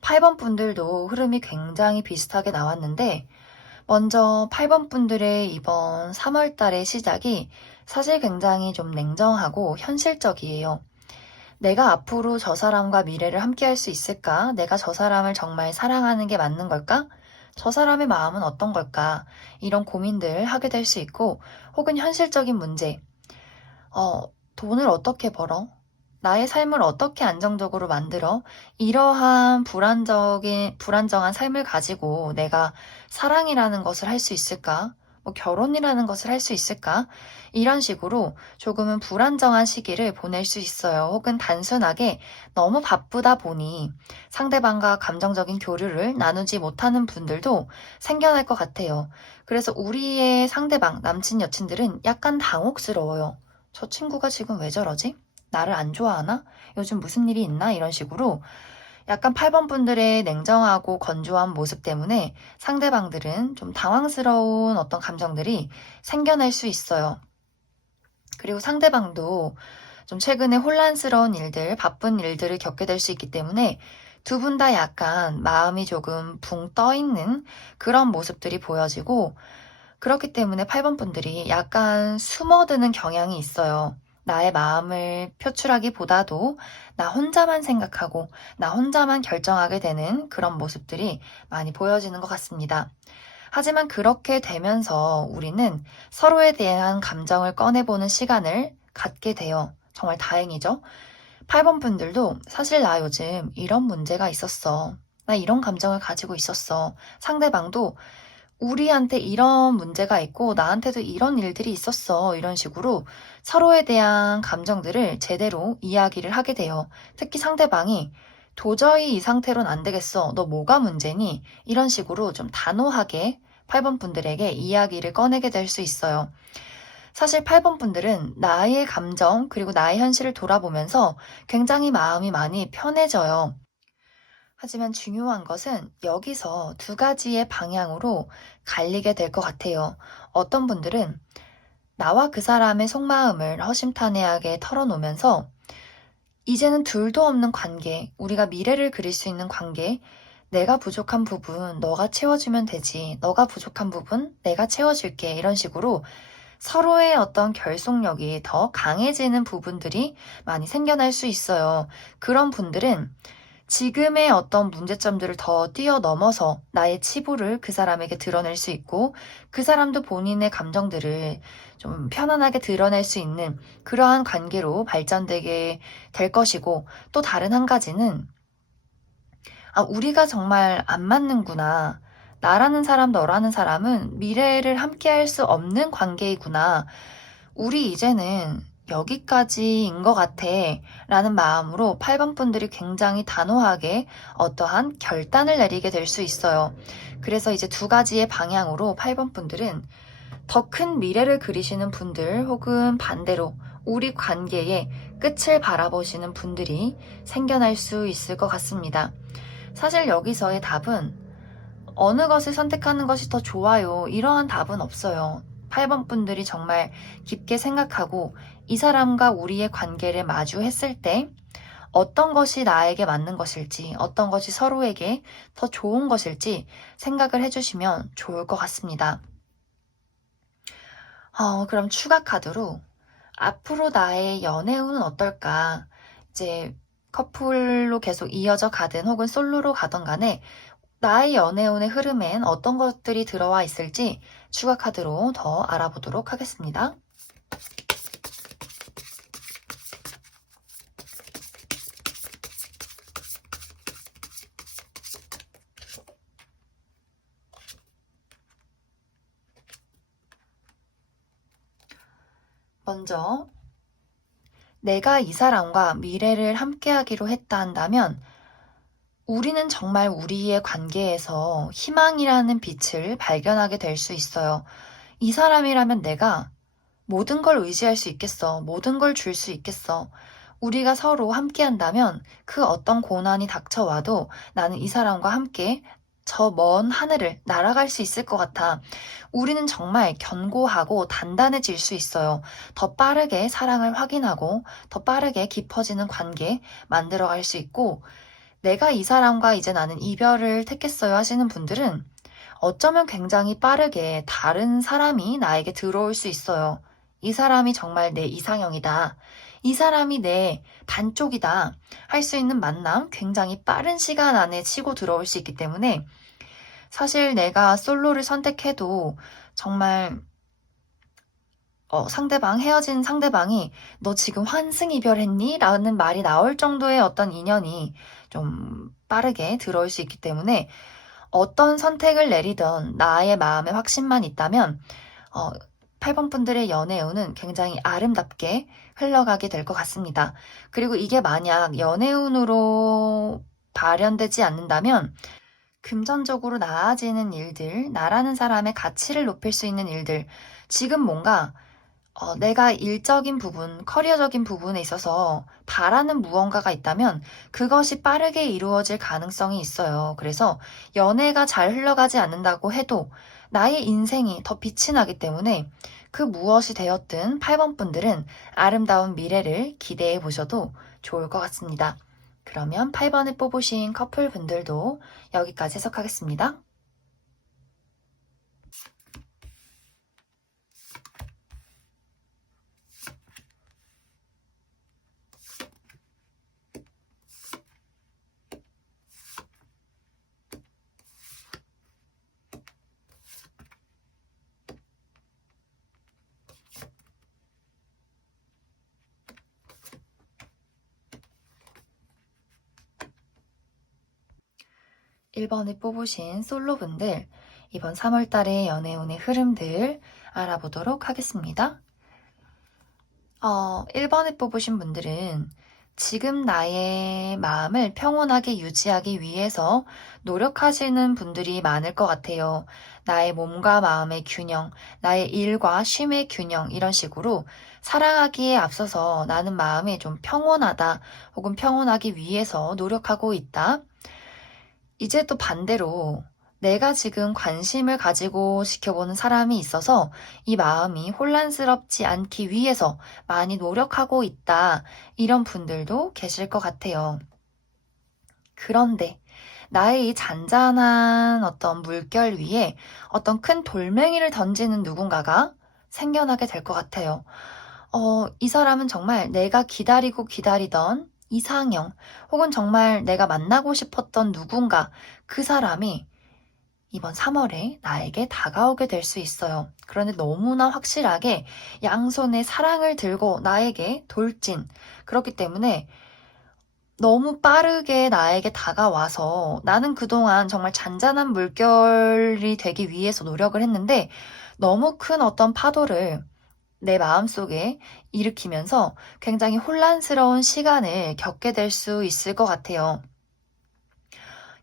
8번 분들도 흐름이 굉장히 비슷하게 나왔는데 먼저 8번 분들의 이번 3월 달의 시작이 사실 굉장히 좀 냉정하고 현실적이에요. 내가 앞으로 저 사람과 미래를 함께 할 수 있을까? 내가 저 사람을 정말 사랑하는 게 맞는 걸까? 저 사람의 마음은 어떤 걸까? 이런 고민들 하게 될 수 있고, 혹은 현실적인 문제. 돈을 어떻게 벌어? 나의 삶을 어떻게 안정적으로 만들어? 이러한 불안정한 삶을 가지고 내가 사랑이라는 것을 할 수 있을까? 뭐 결혼이라는 것을 할 수 있을까? 이런 식으로 조금은 불안정한 시기를 보낼 수 있어요. 혹은 단순하게 너무 바쁘다 보니 상대방과 감정적인 교류를 나누지 못하는 분들도 생겨날 것 같아요. 그래서 우리의 상대방, 남친, 여친들은 약간 당혹스러워요. 저 친구가 지금 왜 저러지? 나를 안 좋아하나? 요즘 무슨 일이 있나? 이런 식으로 약간 8번 분들의 냉정하고 건조한 모습 때문에 상대방들은 좀 당황스러운 어떤 감정들이 생겨날 수 있어요. 그리고 상대방도 좀 최근에 혼란스러운 일들, 바쁜 일들을 겪게 될 수 있기 때문에 두 분 다 약간 마음이 조금 붕 떠 있는 그런 모습들이 보여지고, 그렇기 때문에 8번 분들이 약간 숨어드는 경향이 있어요. 나의 마음을 표출하기보다도 나 혼자만 생각하고 나 혼자만 결정하게 되는 그런 모습들이 많이 보여지는 것 같습니다. 하지만 그렇게 되면서 우리는 서로에 대한 감정을 꺼내보는 시간을 갖게 돼요. 정말 다행이죠? 8번 분들도 사실 나 요즘 이런 문제가 있었어. 나 이런 감정을 가지고 있었어. 상대방도 우리한테 이런 문제가 있고 나한테도 이런 일들이 있었어. 이런 식으로 서로에 대한 감정들을 제대로 이야기를 하게 돼요. 특히 상대방이 도저히 이 상태로는 안 되겠어. 너 뭐가 문제니? 이런 식으로 좀 단호하게 8번 분들에게 이야기를 꺼내게 될 수 있어요. 사실 8번 분들은 나의 감정 그리고 나의 현실을 돌아보면서 굉장히 마음이 많이 편해져요. 하지만 중요한 것은 여기서 두 가지의 방향으로 갈리게 될 것 같아요. 어떤 분들은 나와 그 사람의 속마음을 허심탄회하게 털어놓으면서 이제는 둘도 없는 관계, 우리가 미래를 그릴 수 있는 관계, 내가 부족한 부분 너가 채워주면 되지, 너가 부족한 부분 내가 채워줄게, 이런 식으로 서로의 어떤 결속력이 더 강해지는 부분들이 많이 생겨날 수 있어요. 그런 분들은 지금의 어떤 문제점들을 더 뛰어넘어서 나의 치부를 그 사람에게 드러낼 수 있고, 그 사람도 본인의 감정들을 좀 편안하게 드러낼 수 있는 그러한 관계로 발전되게 될 것이고, 또 다른 한 가지는 우리가 정말 안 맞는구나. 나라는 사람, 너라는 사람은 미래를 함께 할 수 없는 관계이구나. 우리 이제는 여기까지인 것 같아. 라는 마음으로 8번 분들이 굉장히 단호하게 어떠한 결단을 내리게 될 수 있어요. 그래서 이제 두 가지의 방향으로 8번 분들은 더 큰 미래를 그리시는 분들, 혹은 반대로 우리 관계의 끝을 바라보시는 분들이 생겨날 수 있을 것 같습니다. 사실 여기서의 답은 어느 것을 선택하는 것이 더 좋아요, 이러한 답은 없어요. 8번 분들이 정말 깊게 생각하고 이 사람과 우리의 관계를 마주했을 때 어떤 것이 나에게 맞는 것일지, 어떤 것이 서로에게 더 좋은 것일지 생각을 해주시면 좋을 것 같습니다. 그럼 추가 카드로 앞으로 나의 연애운은 어떨까? 이제 커플로 계속 이어져 가든 혹은 솔로로 가던 간에 나의 연애운의 흐름엔 어떤 것들이 들어와 있을지 추가 카드로 더 알아보도록 하겠습니다. 먼저 내가 이 사람과 미래를 함께하기로 했다 한다면 우리는 정말 우리의 관계에서 희망이라는 빛을 발견하게 될 수 있어요. 이 사람이라면 내가 모든 걸 의지할 수 있겠어. 모든 걸 줄 수 있겠어. 우리가 서로 함께 한다면 그 어떤 고난이 닥쳐와도 나는 이 사람과 함께 저 먼 하늘을 날아갈 수 있을 것 같아. 우리는 정말 견고하고 단단해질 수 있어요. 더 빠르게 사랑을 확인하고 더 빠르게 깊어지는 관계 만들어갈 수 있고, 내가 이 사람과 이제 나는 이별을 택했어요 하시는 분들은 어쩌면 굉장히 빠르게 다른 사람이 나에게 들어올 수 있어요. 이 사람이 정말 내 이상형이다. 이 사람이 내 반쪽이다. 할 수 있는 만남 굉장히 빠른 시간 안에 치고 들어올 수 있기 때문에 사실 내가 솔로를 선택해도 정말 헤어진 상대방이 너 지금 환승 이별했니? 라는 말이 나올 정도의 어떤 인연이 좀 빠르게 들어올 수 있기 때문에 어떤 선택을 내리던 나의 마음의 확신만 있다면 8번 분들의 연애운은 굉장히 아름답게 흘러가게 될 것 같습니다. 그리고 이게 만약 연애운으로 발현되지 않는다면 금전적으로 나아지는 일들, 나라는 사람의 가치를 높일 수 있는 일들, 지금 뭔가 내가 일적인 부분, 커리어적인 부분에 있어서 바라는 무언가가 있다면 그것이 빠르게 이루어질 가능성이 있어요. 그래서 연애가 잘 흘러가지 않는다고 해도 나의 인생이 더 빛이 나기 때문에 그 무엇이 되었든 8번 분들은 아름다운 미래를 기대해 보셔도 좋을 것 같습니다. 그러면 8번을 뽑으신 커플 분들도 여기까지 해석하겠습니다. 1번을 뽑으신 솔로분들, 이번 3월달의 연애운의 흐름들 알아보도록 하겠습니다. 1번을 뽑으신 분들은 지금 나의 마음을 평온하게 유지하기 위해서 노력하시는 분들이 많을 것 같아요. 나의 몸과 마음의 균형, 나의 일과 쉼의 균형, 이런 식으로 사랑하기에 앞서서 나는 마음이 좀 평온하다, 혹은 평온하기 위해서 노력하고 있다. 이제 또 반대로 내가 지금 관심을 가지고 지켜보는 사람이 있어서 이 마음이 혼란스럽지 않기 위해서 많이 노력하고 있다. 이런 분들도 계실 것 같아요. 그런데 나의 이 잔잔한 어떤 물결 위에 어떤 큰 돌멩이를 던지는 누군가가 생겨나게 될 것 같아요. 이 사람은 정말 내가 기다리고 기다리던 이상형, 혹은 정말 내가 만나고 싶었던 누군가, 그 사람이 이번 3월에 나에게 다가오게 될 수 있어요. 그런데 너무나 확실하게 양손에 사랑을 들고 나에게 돌진. 그렇기 때문에 너무 빠르게 나에게 다가와서 나는 그동안 정말 잔잔한 물결이 되기 위해서 노력을 했는데 너무 큰 어떤 파도를 내 마음속에 일으키면서 굉장히 혼란스러운 시간을 겪게 될 수 있을 것 같아요.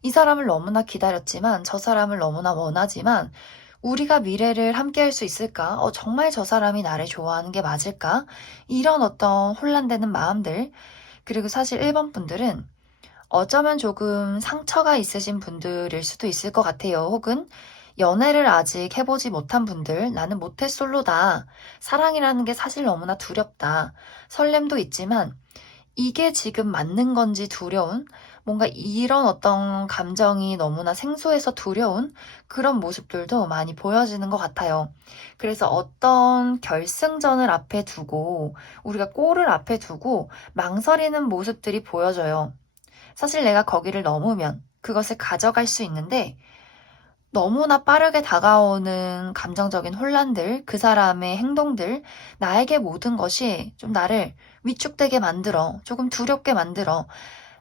이 사람을 너무나 기다렸지만, 저 사람을 너무나 원하지만, 우리가 미래를 함께 할 수 있을까? 정말 저 사람이 나를 좋아하는 게 맞을까? 이런 어떤 혼란되는 마음들. 그리고 사실 1번 분들은 어쩌면 조금 상처가 있으신 분들일 수도 있을 것 같아요. 혹은 연애를 아직 해보지 못한 분들, 나는 모태솔로다. 사랑이라는 게 사실 너무나 두렵다. 설렘도 있지만 이게 지금 맞는 건지 두려운, 뭔가 이런 어떤 감정이 너무나 생소해서 두려운 그런 모습들도 많이 보여지는 것 같아요. 그래서 어떤 결승전을 앞에 두고, 우리가 골을 앞에 두고 망설이는 모습들이 보여져요. 사실 내가 거기를 넘으면 그것을 가져갈 수 있는데, 너무나 빠르게 다가오는 감정적인 혼란들, 그 사람의 행동들, 나에게 모든 것이 좀 나를 위축되게 만들어, 조금 두렵게 만들어,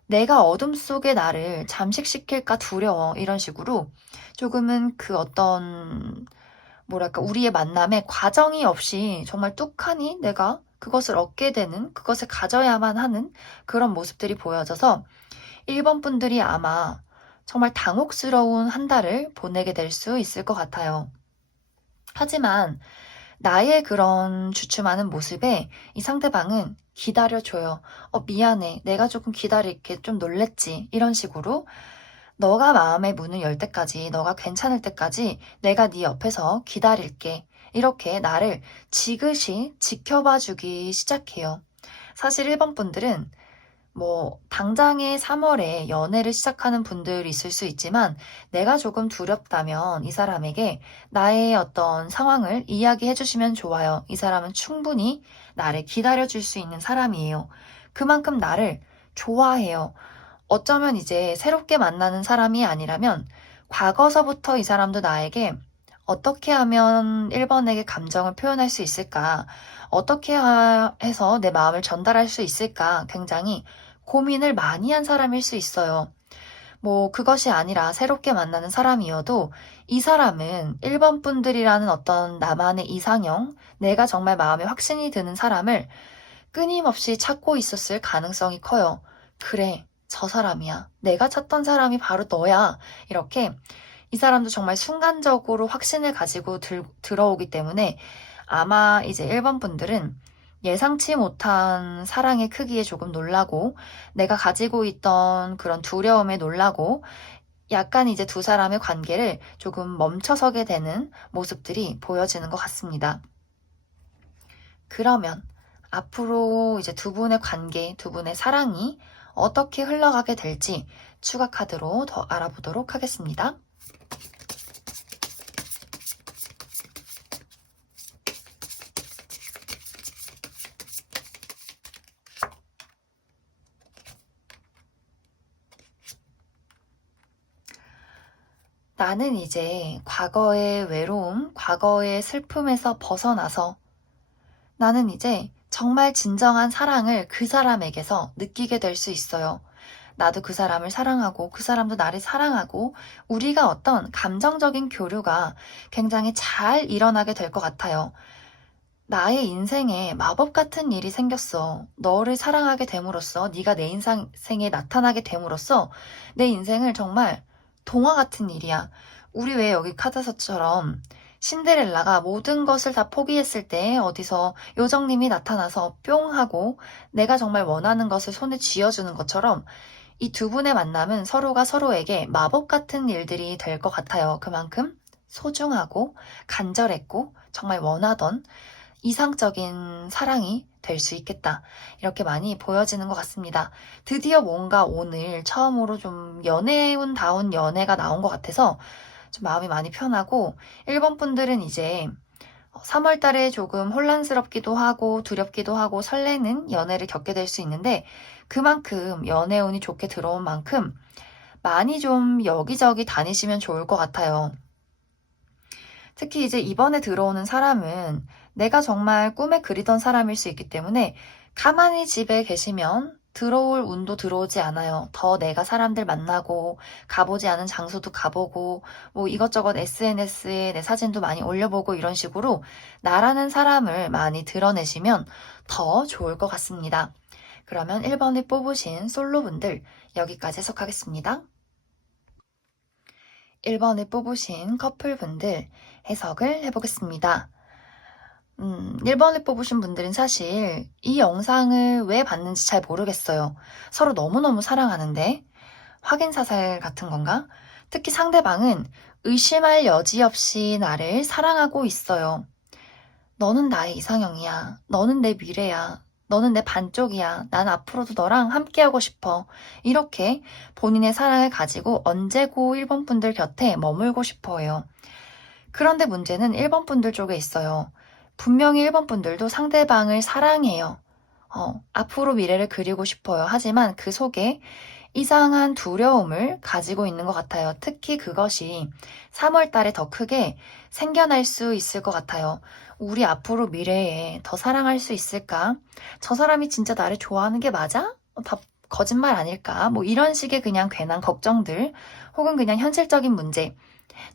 내가 어둠 속에 나를 잠식시킬까 두려워, 이런 식으로 조금은 그 어떤, 뭐랄까, 우리의 만남에 과정이 없이 정말 뚝하니 내가 그것을 얻게 되는, 그것을 가져야만 하는 그런 모습들이 보여져서 1번 분들이 아마 정말 당혹스러운 한 달을 보내게 될 수 있을 것 같아요. 하지만 나의 그런 주춤하는 모습에 이 상대방은 기다려줘요. 미안해. 내가 조금 기다릴게. 좀 놀랬지. 이런 식으로 너가 마음의 문을 열 때까지, 너가 괜찮을 때까지 내가 네 옆에서 기다릴게. 이렇게 나를 지그시 지켜봐 주기 시작해요. 사실 1번 분들은 당장에 3월에 연애를 시작하는 분들이 있을 수 있지만, 내가 조금 두렵다면 이 사람에게 나의 어떤 상황을 이야기해 주시면 좋아요. 이 사람은 충분히 나를 기다려줄 수 있는 사람이에요. 그만큼 나를 좋아해요. 어쩌면 이제 새롭게 만나는 사람이 아니라면, 과거서부터 이 사람도 나에게 어떻게 하면 1번에게 감정을 표현할 수 있을까? 어떻게 해서 내 마음을 전달할 수 있을까? 굉장히 고민을 많이 한 사람일 수 있어요. 그것이 아니라 새롭게 만나는 사람이어도 이 사람은 1번 분들이라는 어떤 나만의 이상형, 내가 정말 마음에 확신이 드는 사람을 끊임없이 찾고 있었을 가능성이 커요. 그래, 저 사람이야. 내가 찾던 사람이 바로 너야. 이렇게 이 사람도 정말 순간적으로 확신을 가지고 들어오기 때문에 아마 이제 1번 분들은 예상치 못한 사랑의 크기에 조금 놀라고 내가 가지고 있던 그런 두려움에 놀라고 약간 이제 두 사람의 관계를 조금 멈춰서게 되는 모습들이 보여지는 것 같습니다. 그러면 앞으로 이제 두 분의 관계, 두 분의 사랑이 어떻게 흘러가게 될지 추가 카드로 더 알아보도록 하겠습니다. 나는 이제 과거의 외로움, 과거의 슬픔에서 벗어나서 나는 이제 정말 진정한 사랑을 그 사람에게서 느끼게 될 수 있어요. 나도 그 사람을 사랑하고 그 사람도 나를 사랑하고 우리가 어떤 감정적인 교류가 굉장히 잘 일어나게 될 것 같아요. 나의 인생에 마법 같은 일이 생겼어. 너를 사랑하게 됨으로써, 네가 내 인생에 나타나게 됨으로써 내 인생을 정말 동화 같은 일이야. 우리 왜 여기 카드서처럼 신데렐라가 모든 것을 다 포기했을 때 어디서 요정님이 나타나서 뿅 하고 내가 정말 원하는 것을 손에 쥐어주는 것처럼 이 두 분의 만남은 서로가 서로에게 마법 같은 일들이 될 것 같아요. 그만큼 소중하고 간절했고 정말 원하던 이상적인 사랑이 될 수 있겠다. 이렇게 많이 보여지는 것 같습니다. 드디어 뭔가 오늘 처음으로 좀 연애운다운 연애가 나온 것 같아서 좀 마음이 많이 편하고 1번 분들은 이제 3월 달에 조금 혼란스럽기도 하고 두렵기도 하고 설레는 연애를 겪게 될 수 있는데 그만큼 연애운이 좋게 들어온 만큼 많이 좀 여기저기 다니시면 좋을 것 같아요. 특히 이제 이번에 들어오는 사람은 내가 정말 꿈에 그리던 사람일 수 있기 때문에 가만히 집에 계시면 들어올 운도 들어오지 않아요. 더 내가 사람들 만나고 가보지 않은 장소도 가보고 뭐 이것저것 SNS에 내 사진도 많이 올려보고 이런 식으로 나라는 사람을 많이 드러내시면 더 좋을 것 같습니다. 그러면 1번을 뽑으신 솔로분들 여기까지 해석하겠습니다. 1번을 뽑으신 커플분들 해석을 해보겠습니다. 1번을 뽑으신 분들은 사실 이 영상을 왜 봤는지 잘 모르겠어요. 서로 너무너무 사랑하는데 확인 사살 같은 건가? 특히 상대방은 의심할 여지 없이 나를 사랑하고 있어요. 너는 나의 이상형이야. 너는 내 미래야. 너는 내 반쪽이야. 난 앞으로도 너랑 함께하고 싶어. 이렇게 본인의 사랑을 가지고 언제고 1번 분들 곁에 머물고 싶어 해요. 그런데 문제는 1번 분들 쪽에 있어요. 분명히 1번 분들도 상대방을 사랑해요. 앞으로 미래를 그리고 싶어요. 하지만 그 속에 이상한 두려움을 가지고 있는 것 같아요. 특히 그것이 3월 달에 더 크게 생겨날 수 있을 것 같아요. 우리 앞으로 미래에 더 사랑할 수 있을까? 저 사람이 진짜 나를 좋아하는 게 맞아? 다 거짓말 아닐까? 뭐 이런 식의 그냥 괜한 걱정들 혹은 그냥 현실적인 문제.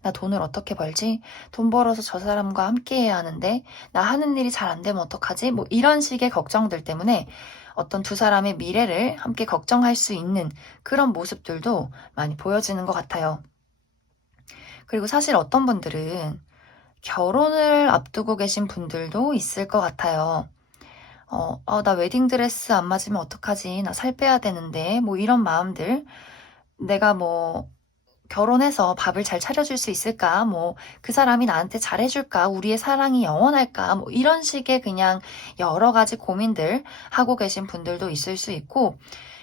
나 돈을 어떻게 벌지? 돈 벌어서 저 사람과 함께 해야 하는데 나 하는 일이 잘 안 되면 어떡하지? 뭐 이런 식의 걱정들 때문에 어떤 두 사람의 미래를 함께 걱정할 수 있는 그런 모습들도 많이 보여지는 것 같아요. 그리고 사실 어떤 분들은 결혼을 앞두고 계신 분들도 있을 것 같아요. 나 웨딩드레스 안 맞으면 어떡하지? 나 살 빼야 되는데 뭐 이런 마음들 내가 뭐 결혼해서 밥을 잘 차려줄 수 있을까? 뭐, 그 사람이 나한테 잘해줄까? 우리의 사랑이 영원할까? 뭐, 이런 식의 그냥 여러 가지 고민들 하고 계신 분들도 있을 수 있고,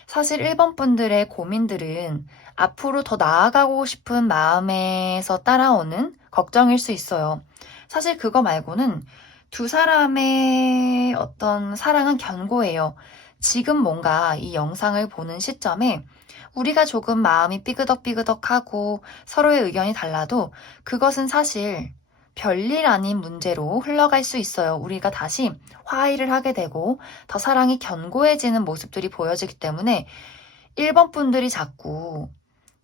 사실 1번 분들의 고민들은 앞으로 더 나아가고 싶은 마음에서 따라오는 걱정일 수 있어요. 사실 그거 말고는 두 사람의 어떤 사랑은 견고해요. 지금 뭔가 이 영상을 보는 시점에 우리가 조금 마음이 삐그덕삐그덕하고 서로의 의견이 달라도 그것은 사실 별일 아닌 문제로 흘러갈 수 있어요. 우리가 다시 화해를 하게 되고 더 사랑이 견고해지는 모습들이 보여지기 때문에 1번 분들이 자꾸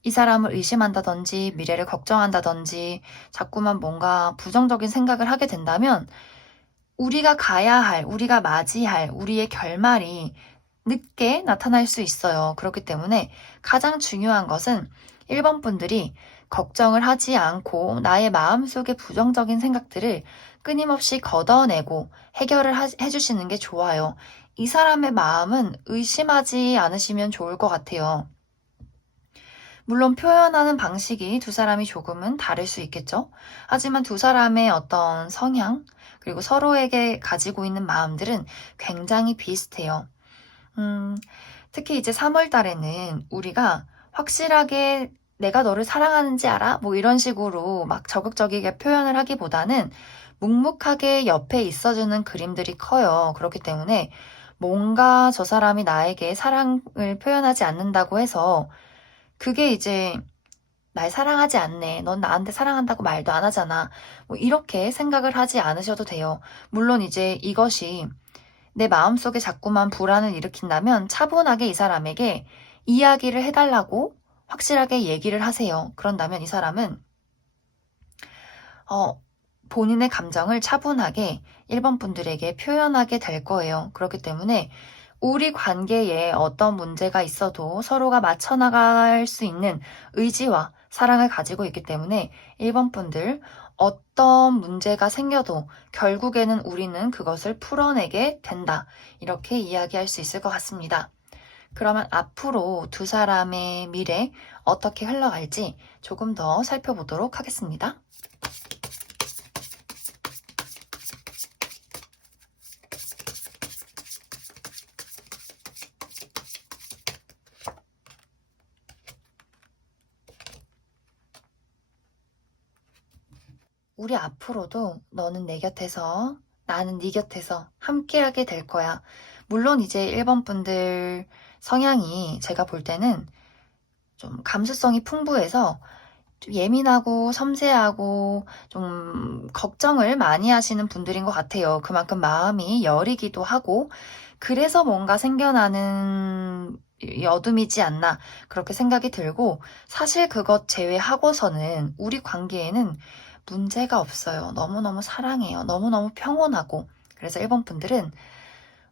이 사람을 의심한다든지 미래를 걱정한다든지 자꾸만 뭔가 부정적인 생각을 하게 된다면 우리가 가야 할, 우리가 맞이할 우리의 결말이 늦게 나타날 수 있어요. 그렇기 때문에 가장 중요한 것은 1번 분들이 걱정을 하지 않고 나의 마음속의 부정적인 생각들을 끊임없이 걷어내고 해결을 해주시는 게 좋아요. 이 사람의 마음은 의심하지 않으시면 좋을 것 같아요. 물론 표현하는 방식이 두 사람이 조금은 다를 수 있겠죠. 하지만 두 사람의 어떤 성향, 그리고 서로에게 가지고 있는 마음들은 굉장히 비슷해요. 특히 이제 3월 달에는 우리가 확실하게 내가 너를 사랑하는지 알아? 뭐 이런 식으로 막 적극적이게 표현을 하기보다는 묵묵하게 옆에 있어주는 그림들이 커요. 그렇기 때문에 뭔가 저 사람이 나에게 사랑을 표현하지 않는다고 해서 그게 이제 날 사랑하지 않네. 넌 나한테 사랑한다고 말도 안 하잖아. 뭐 이렇게 생각을 하지 않으셔도 돼요. 물론 이제 이것이 내 마음속에 자꾸만 불안을 일으킨다면 차분하게 이 사람에게 이야기를 해달라고 확실하게 얘기를 하세요. 그런다면 이 사람은 본인의 감정을 차분하게 1번 분들에게 표현하게 될 거예요. 그렇기 때문에 우리 관계에 어떤 문제가 있어도 서로가 맞춰나갈 수 있는 의지와 사랑을 가지고 있기 때문에 1번 분들 어떤 문제가 생겨도 결국에는 우리는 그것을 풀어내게 된다. 이렇게 이야기할 수 있을 것 같습니다. 그러면 앞으로 두 사람의 미래 어떻게 흘러갈지 조금 더 살펴보도록 하겠습니다. 우리 앞으로도 너는 내 곁에서, 나는 네 곁에서 함께하게 될 거야. 물론 이제 1번 분들 성향이 제가 볼 때는 좀 감수성이 풍부해서 좀 예민하고 섬세하고 좀 걱정을 많이 하시는 분들인 것 같아요. 그만큼 마음이 여리기도 하고 그래서 뭔가 생겨나는 어둠이지 않나 그렇게 생각이 들고 사실 그것 제외하고서는 우리 관계에는 문제가 없어요. 너무너무 사랑해요. 너무너무 평온하고 그래서 1번 분들은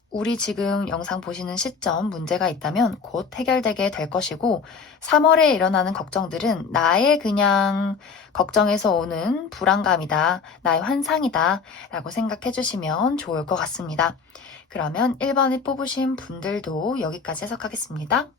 우리 지금 영상 보시는 시점 문제가 있다면 곧 해결되게 될 것이고 3월에 일어나는 걱정들은 나의 그냥 걱정에서 오는 불안감이다. 나의 환상이다. 라고 생각해 주시면 좋을 것 같습니다. 그러면 1번을 뽑으신 분들도 여기까지 해석하겠습니다.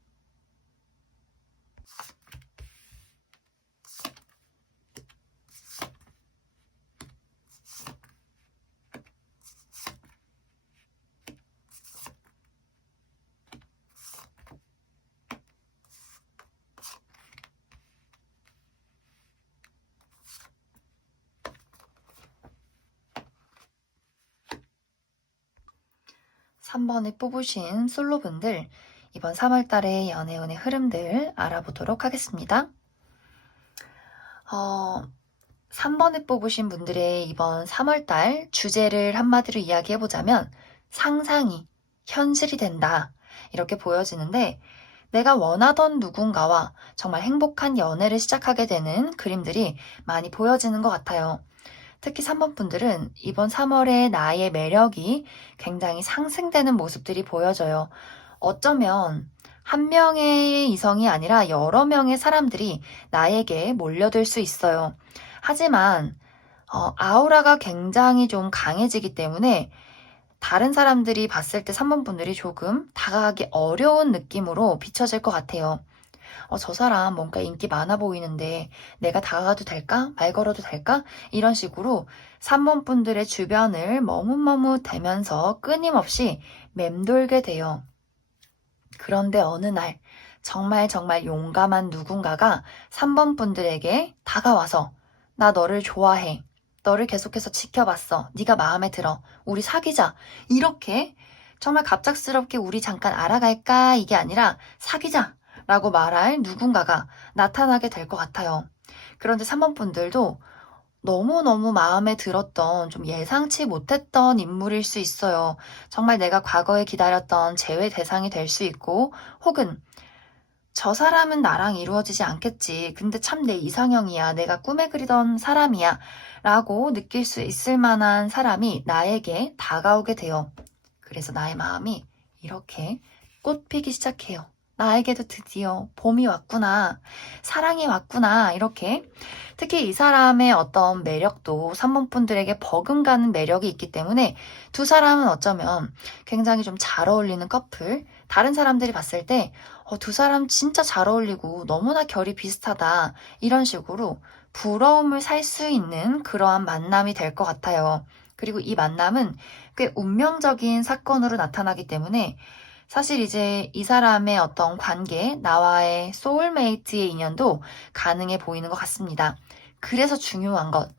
3번을 뽑으신 솔로분들 이번 3월달의 연애운의 흐름들 알아보도록 하겠습니다. 3번을 뽑으신 분들의 이번 3월달 주제를 한마디로 이야기해보자면 상상이 현실이 된다 이렇게 보여지는데 내가 원하던 누군가와 정말 행복한 연애를 시작하게 되는 그림들이 많이 보여지는 것 같아요. 특히 3번 분들은 이번 3월에 나의 매력이 굉장히 상승되는 모습들이 보여져요. 어쩌면 한 명의 이성이 아니라 여러 명의 사람들이 나에게 몰려들 수 있어요. 하지만 아우라가 굉장히 좀 강해지기 때문에 다른 사람들이 봤을 때 3번 분들이 조금 다가가기 어려운 느낌으로 비춰질 것 같아요. 저 사람 뭔가 인기 많아 보이는데 내가 다가가도 될까? 말 걸어도 될까? 이런 식으로 3번 분들의 주변을 머뭇머뭇대면서 끊임없이 맴돌게 돼요. 그런데 어느 날 정말 용감한 누군가가 3번 분들에게 다가와서 나 너를 좋아해. 너를 계속해서 지켜봤어. 네가 마음에 들어. 우리 사귀자. 이렇게 정말 갑작스럽게 우리 잠깐 알아갈까? 이게 아니라 사귀자. 라고 말할 누군가가 나타나게 될 것 같아요. 그런데 3번 분들도 너무너무 마음에 들었던 좀 예상치 못했던 인물일 수 있어요. 정말 내가 과거에 기다렸던 재회 대상이 될 수 있고 혹은 저 사람은 나랑 이루어지지 않겠지. 근데 참 내 이상형이야. 내가 꿈에 그리던 사람이야. 라고 느낄 수 있을 만한 사람이 나에게 다가오게 돼요. 그래서 나의 마음이 이렇게 꽃피기 시작해요. 나에게도 드디어 봄이 왔구나. 사랑이 왔구나. 이렇게. 특히 이 사람의 어떤 매력도 3번 분들에게 버금가는 매력이 있기 때문에 두 사람은 어쩌면 굉장히 좀 잘 어울리는 커플. 다른 사람들이 봤을 때, 두 사람 진짜 잘 어울리고 너무나 결이 비슷하다. 이런 식으로 부러움을 살 수 있는 그러한 만남이 될 것 같아요. 그리고 이 만남은 꽤 운명적인 사건으로 나타나기 때문에 사실 이제 이 사람의 어떤 관계, 나와의 소울메이트의 인연도 가능해 보이는 것 같습니다. 그래서 중요한 것,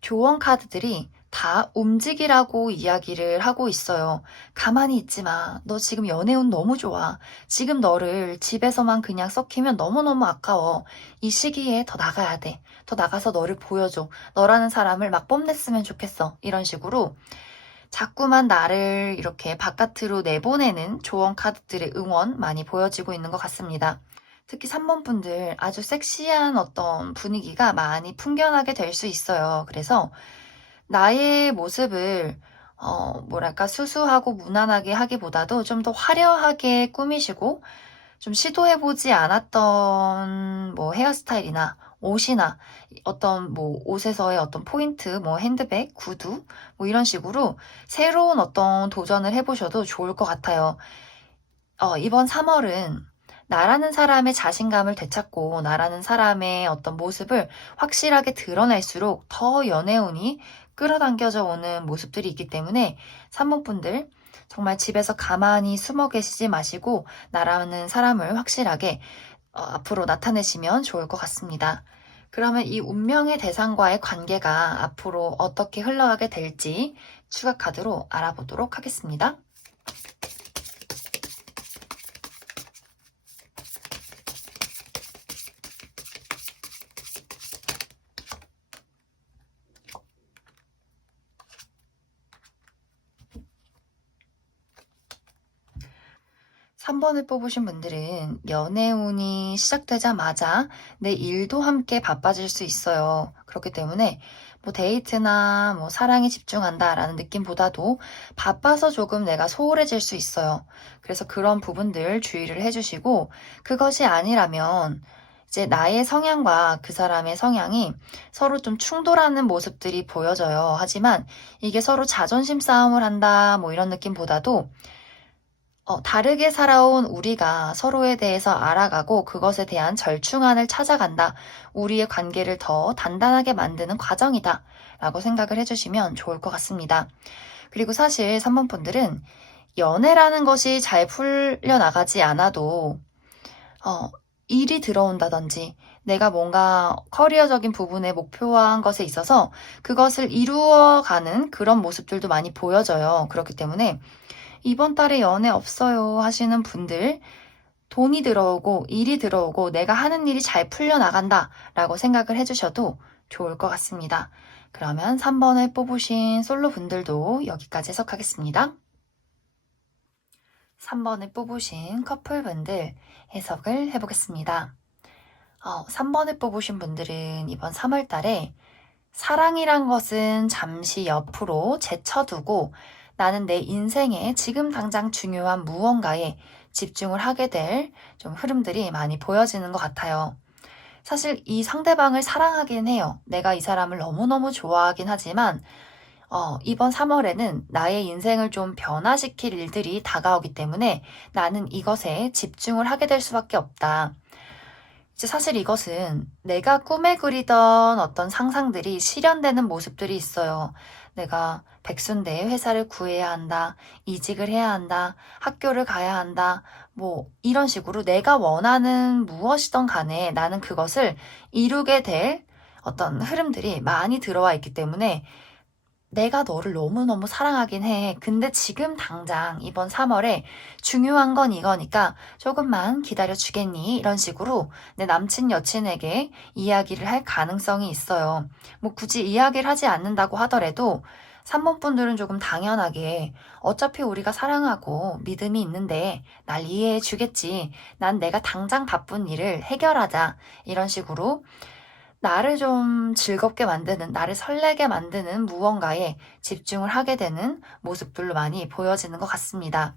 조언 카드들이 다 움직이라고 이야기를 하고 있어요. 가만히 있지 마. 너 지금 연애운 너무 좋아. 지금 너를 집에서만 그냥 썩히면 너무너무 아까워. 이 시기에 더 나가야 돼. 더 나가서 너를 보여줘. 너라는 사람을 막 뽐냈으면 좋겠어. 이런 식으로 자꾸만 나를 이렇게 바깥으로 내보내는 조언 카드들의 응원 많이 보여지고 있는 것 같습니다. 특히 3번 분들 아주 섹시한 어떤 분위기가 많이 풍겨나게 될 수 있어요. 그래서 나의 모습을 뭐랄까 수수하고 무난하게 하기보다도 좀 더 화려하게 꾸미시고 좀 시도해보지 않았던 뭐 헤어스타일이나 옷이나 어떤 뭐 옷에서의 어떤 포인트, 뭐 핸드백, 구두, 뭐 이런 식으로 새로운 어떤 도전을 해보셔도 좋을 것 같아요. 이번 3월은 나라는 사람의 자신감을 되찾고 나라는 사람의 어떤 모습을 확실하게 드러낼수록 더 연애운이 끌어당겨져 오는 모습들이 있기 때문에 3번 분들 정말 집에서 가만히 숨어 계시지 마시고 나라는 사람을 확실하게 앞으로 나타내시면 좋을 것 같습니다. 그러면 이 운명의 대상과의 관계가 앞으로 어떻게 흘러가게 될지 추가 카드로 알아보도록 하겠습니다. 3번을 뽑으신 분들은 연애운이 시작되자마자 내 일도 함께 바빠질 수 있어요. 그렇기 때문에 뭐 데이트나 뭐 사랑에 집중한다라는 느낌보다도 바빠서 조금 내가 소홀해질 수 있어요. 그래서 그런 부분들 주의를 해주시고 그것이 아니라면 이제 나의 성향과 그 사람의 성향이 서로 좀 충돌하는 모습들이 보여져요. 하지만 이게 서로 자존심 싸움을 한다 뭐 이런 느낌보다도 다르게 살아온 우리가 서로에 대해서 알아가고 그것에 대한 절충안을 찾아간다. 우리의 관계를 더 단단하게 만드는 과정이다. 라고 생각을 해주시면 좋을 것 같습니다. 그리고 사실 3번 분들은 연애라는 것이 잘 풀려나가지 않아도, 일이 들어온다든지, 내가 뭔가 커리어적인 부분에 목표화한 것에 있어서 그것을 이루어가는 그런 모습들도 많이 보여져요. 그렇기 때문에 이번 달에 연애 없어요 하시는 분들, 돈이 들어오고 일이 들어오고 내가 하는 일이 잘 풀려나간다 라고 생각을 해주셔도 좋을 것 같습니다. 그러면 3번을 뽑으신 솔로 분들도 여기까지 해석하겠습니다. 3번을 뽑으신 커플분들 해석을 해보겠습니다. 3번을 뽑으신 분들은 이번 3월 달에 사랑이란 것은 잠시 옆으로 제쳐두고 나는 내 인생에 지금 당장 중요한 무언가에 집중을 하게 될 좀 흐름들이 많이 보여지는 것 같아요. 사실 이 상대방을 사랑하긴 해요. 내가 이 사람을 너무너무 좋아하긴 하지만 이번 3월에는 나의 인생을 좀 변화시킬 일들이 다가오기 때문에 나는 이것에 집중을 하게 될 수밖에 없다. 이제 사실 이것은 내가 꿈에 그리던 어떤 상상들이 실현되는 모습들이 있어요. 내가 백순대의 회사를 구해야 한다, 이직을 해야 한다, 학교를 가야 한다, 뭐 이런 식으로 내가 원하는 무엇이든 간에 나는 그것을 이루게 될 어떤 흐름들이 많이 들어와 있기 때문에 내가 너를 너무너무 사랑하긴 해. 근데 지금 당장 이번 3월에 중요한 건 이거니까 조금만 기다려 주겠니? 이런 식으로 내 남친 여친에게 이야기를 할 가능성이 있어요. 뭐 굳이 이야기를 하지 않는다고 하더라도 3번 분들은 조금 당연하게 어차피 우리가 사랑하고 믿음이 있는데 날 이해해 주겠지. 난 내가 당장 바쁜 일을 해결하자. 이런 식으로 나를 좀 즐겁게 만드는, 나를 설레게 만드는 무언가에 집중을 하게 되는 모습들로 많이 보여지는 것 같습니다.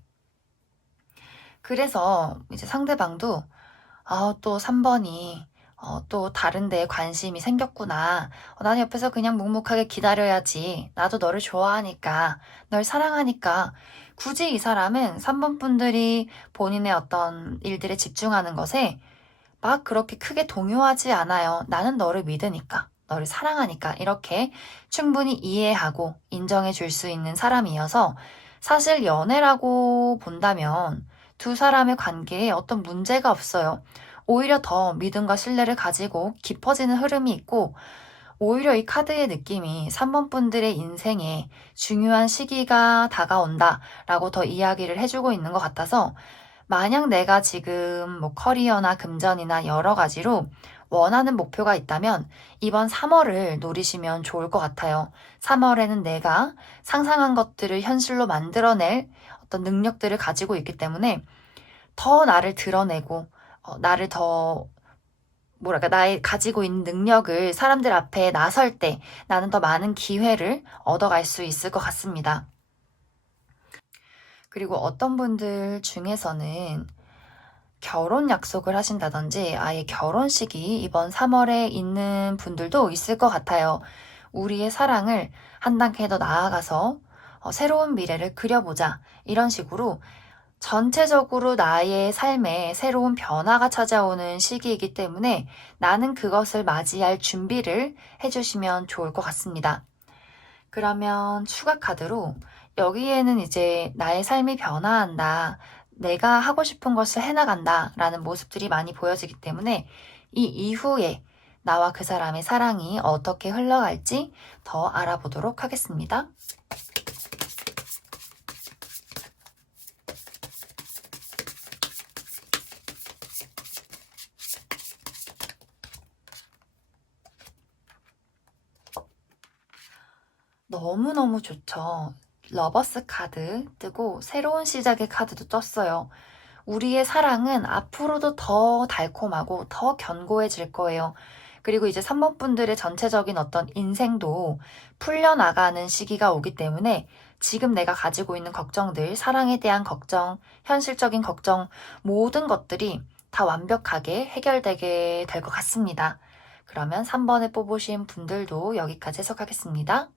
그래서 이제 상대방도 또 3번이 또 다른 데에 관심이 생겼구나. 난 옆에서 그냥 묵묵하게 기다려야지. 나도 너를 좋아하니까, 널 사랑하니까. 굳이 이 사람은 3번 분들이 본인의 어떤 일들에 집중하는 것에 막 그렇게 크게 동요하지 않아요. 나는 너를 믿으니까, 너를 사랑하니까. 이렇게 충분히 이해하고 인정해 줄 수 있는 사람이어서 사실 연애라고 본다면 두 사람의 관계에 어떤 문제가 없어요. 오히려 더 믿음과 신뢰를 가지고 깊어지는 흐름이 있고, 오히려 이 카드의 느낌이 3번 분들의 인생에 중요한 시기가 다가온다라고 더 이야기를 해주고 있는 것 같아서, 만약 내가 지금 뭐 커리어나 금전이나 여러 가지로 원하는 목표가 있다면 이번 3월을 노리시면 좋을 것 같아요. 3월에는 내가 상상한 것들을 현실로 만들어낼 어떤 능력들을 가지고 있기 때문에 더 나를 드러내고 나를 더 나의 가지고 있는 능력을 사람들 앞에 나설 때 나는 더 많은 기회를 얻어갈 수 있을 것 같습니다. 그리고 어떤 분들 중에서는 결혼 약속을 하신다든지 아예 결혼식이 이번 3월에 있는 분들도 있을 것 같아요. 우리의 사랑을 한 단계 더 나아가서 새로운 미래를 그려보자. 이런 식으로 전체적으로 나의 삶에 새로운 변화가 찾아오는 시기이기 때문에 나는 그것을 맞이할 준비를 해주시면 좋을 것 같습니다. 그러면 추가 카드로 여기에는 이제 나의 삶이 변화한다. 내가 하고 싶은 것을 해나간다 라는 모습들이 많이 보여지기 때문에 이 이후에 나와 그 사람의 사랑이 어떻게 흘러갈지 더 알아보도록 하겠습니다. 너무너무 좋죠. 러버스 카드 뜨고 새로운 시작의 카드도 떴어요. 우리의 사랑은 앞으로도 더 달콤하고 더 견고해질 거예요. 그리고 이제 3번 분들의 전체적인 어떤 인생도 풀려나가는 시기가 오기 때문에 지금 내가 가지고 있는 걱정들, 사랑에 대한 걱정, 현실적인 걱정, 모든 것들이 다 완벽하게 해결되게 될 것 같습니다. 그러면 3번을 뽑으신 분들도 여기까지 해석하겠습니다.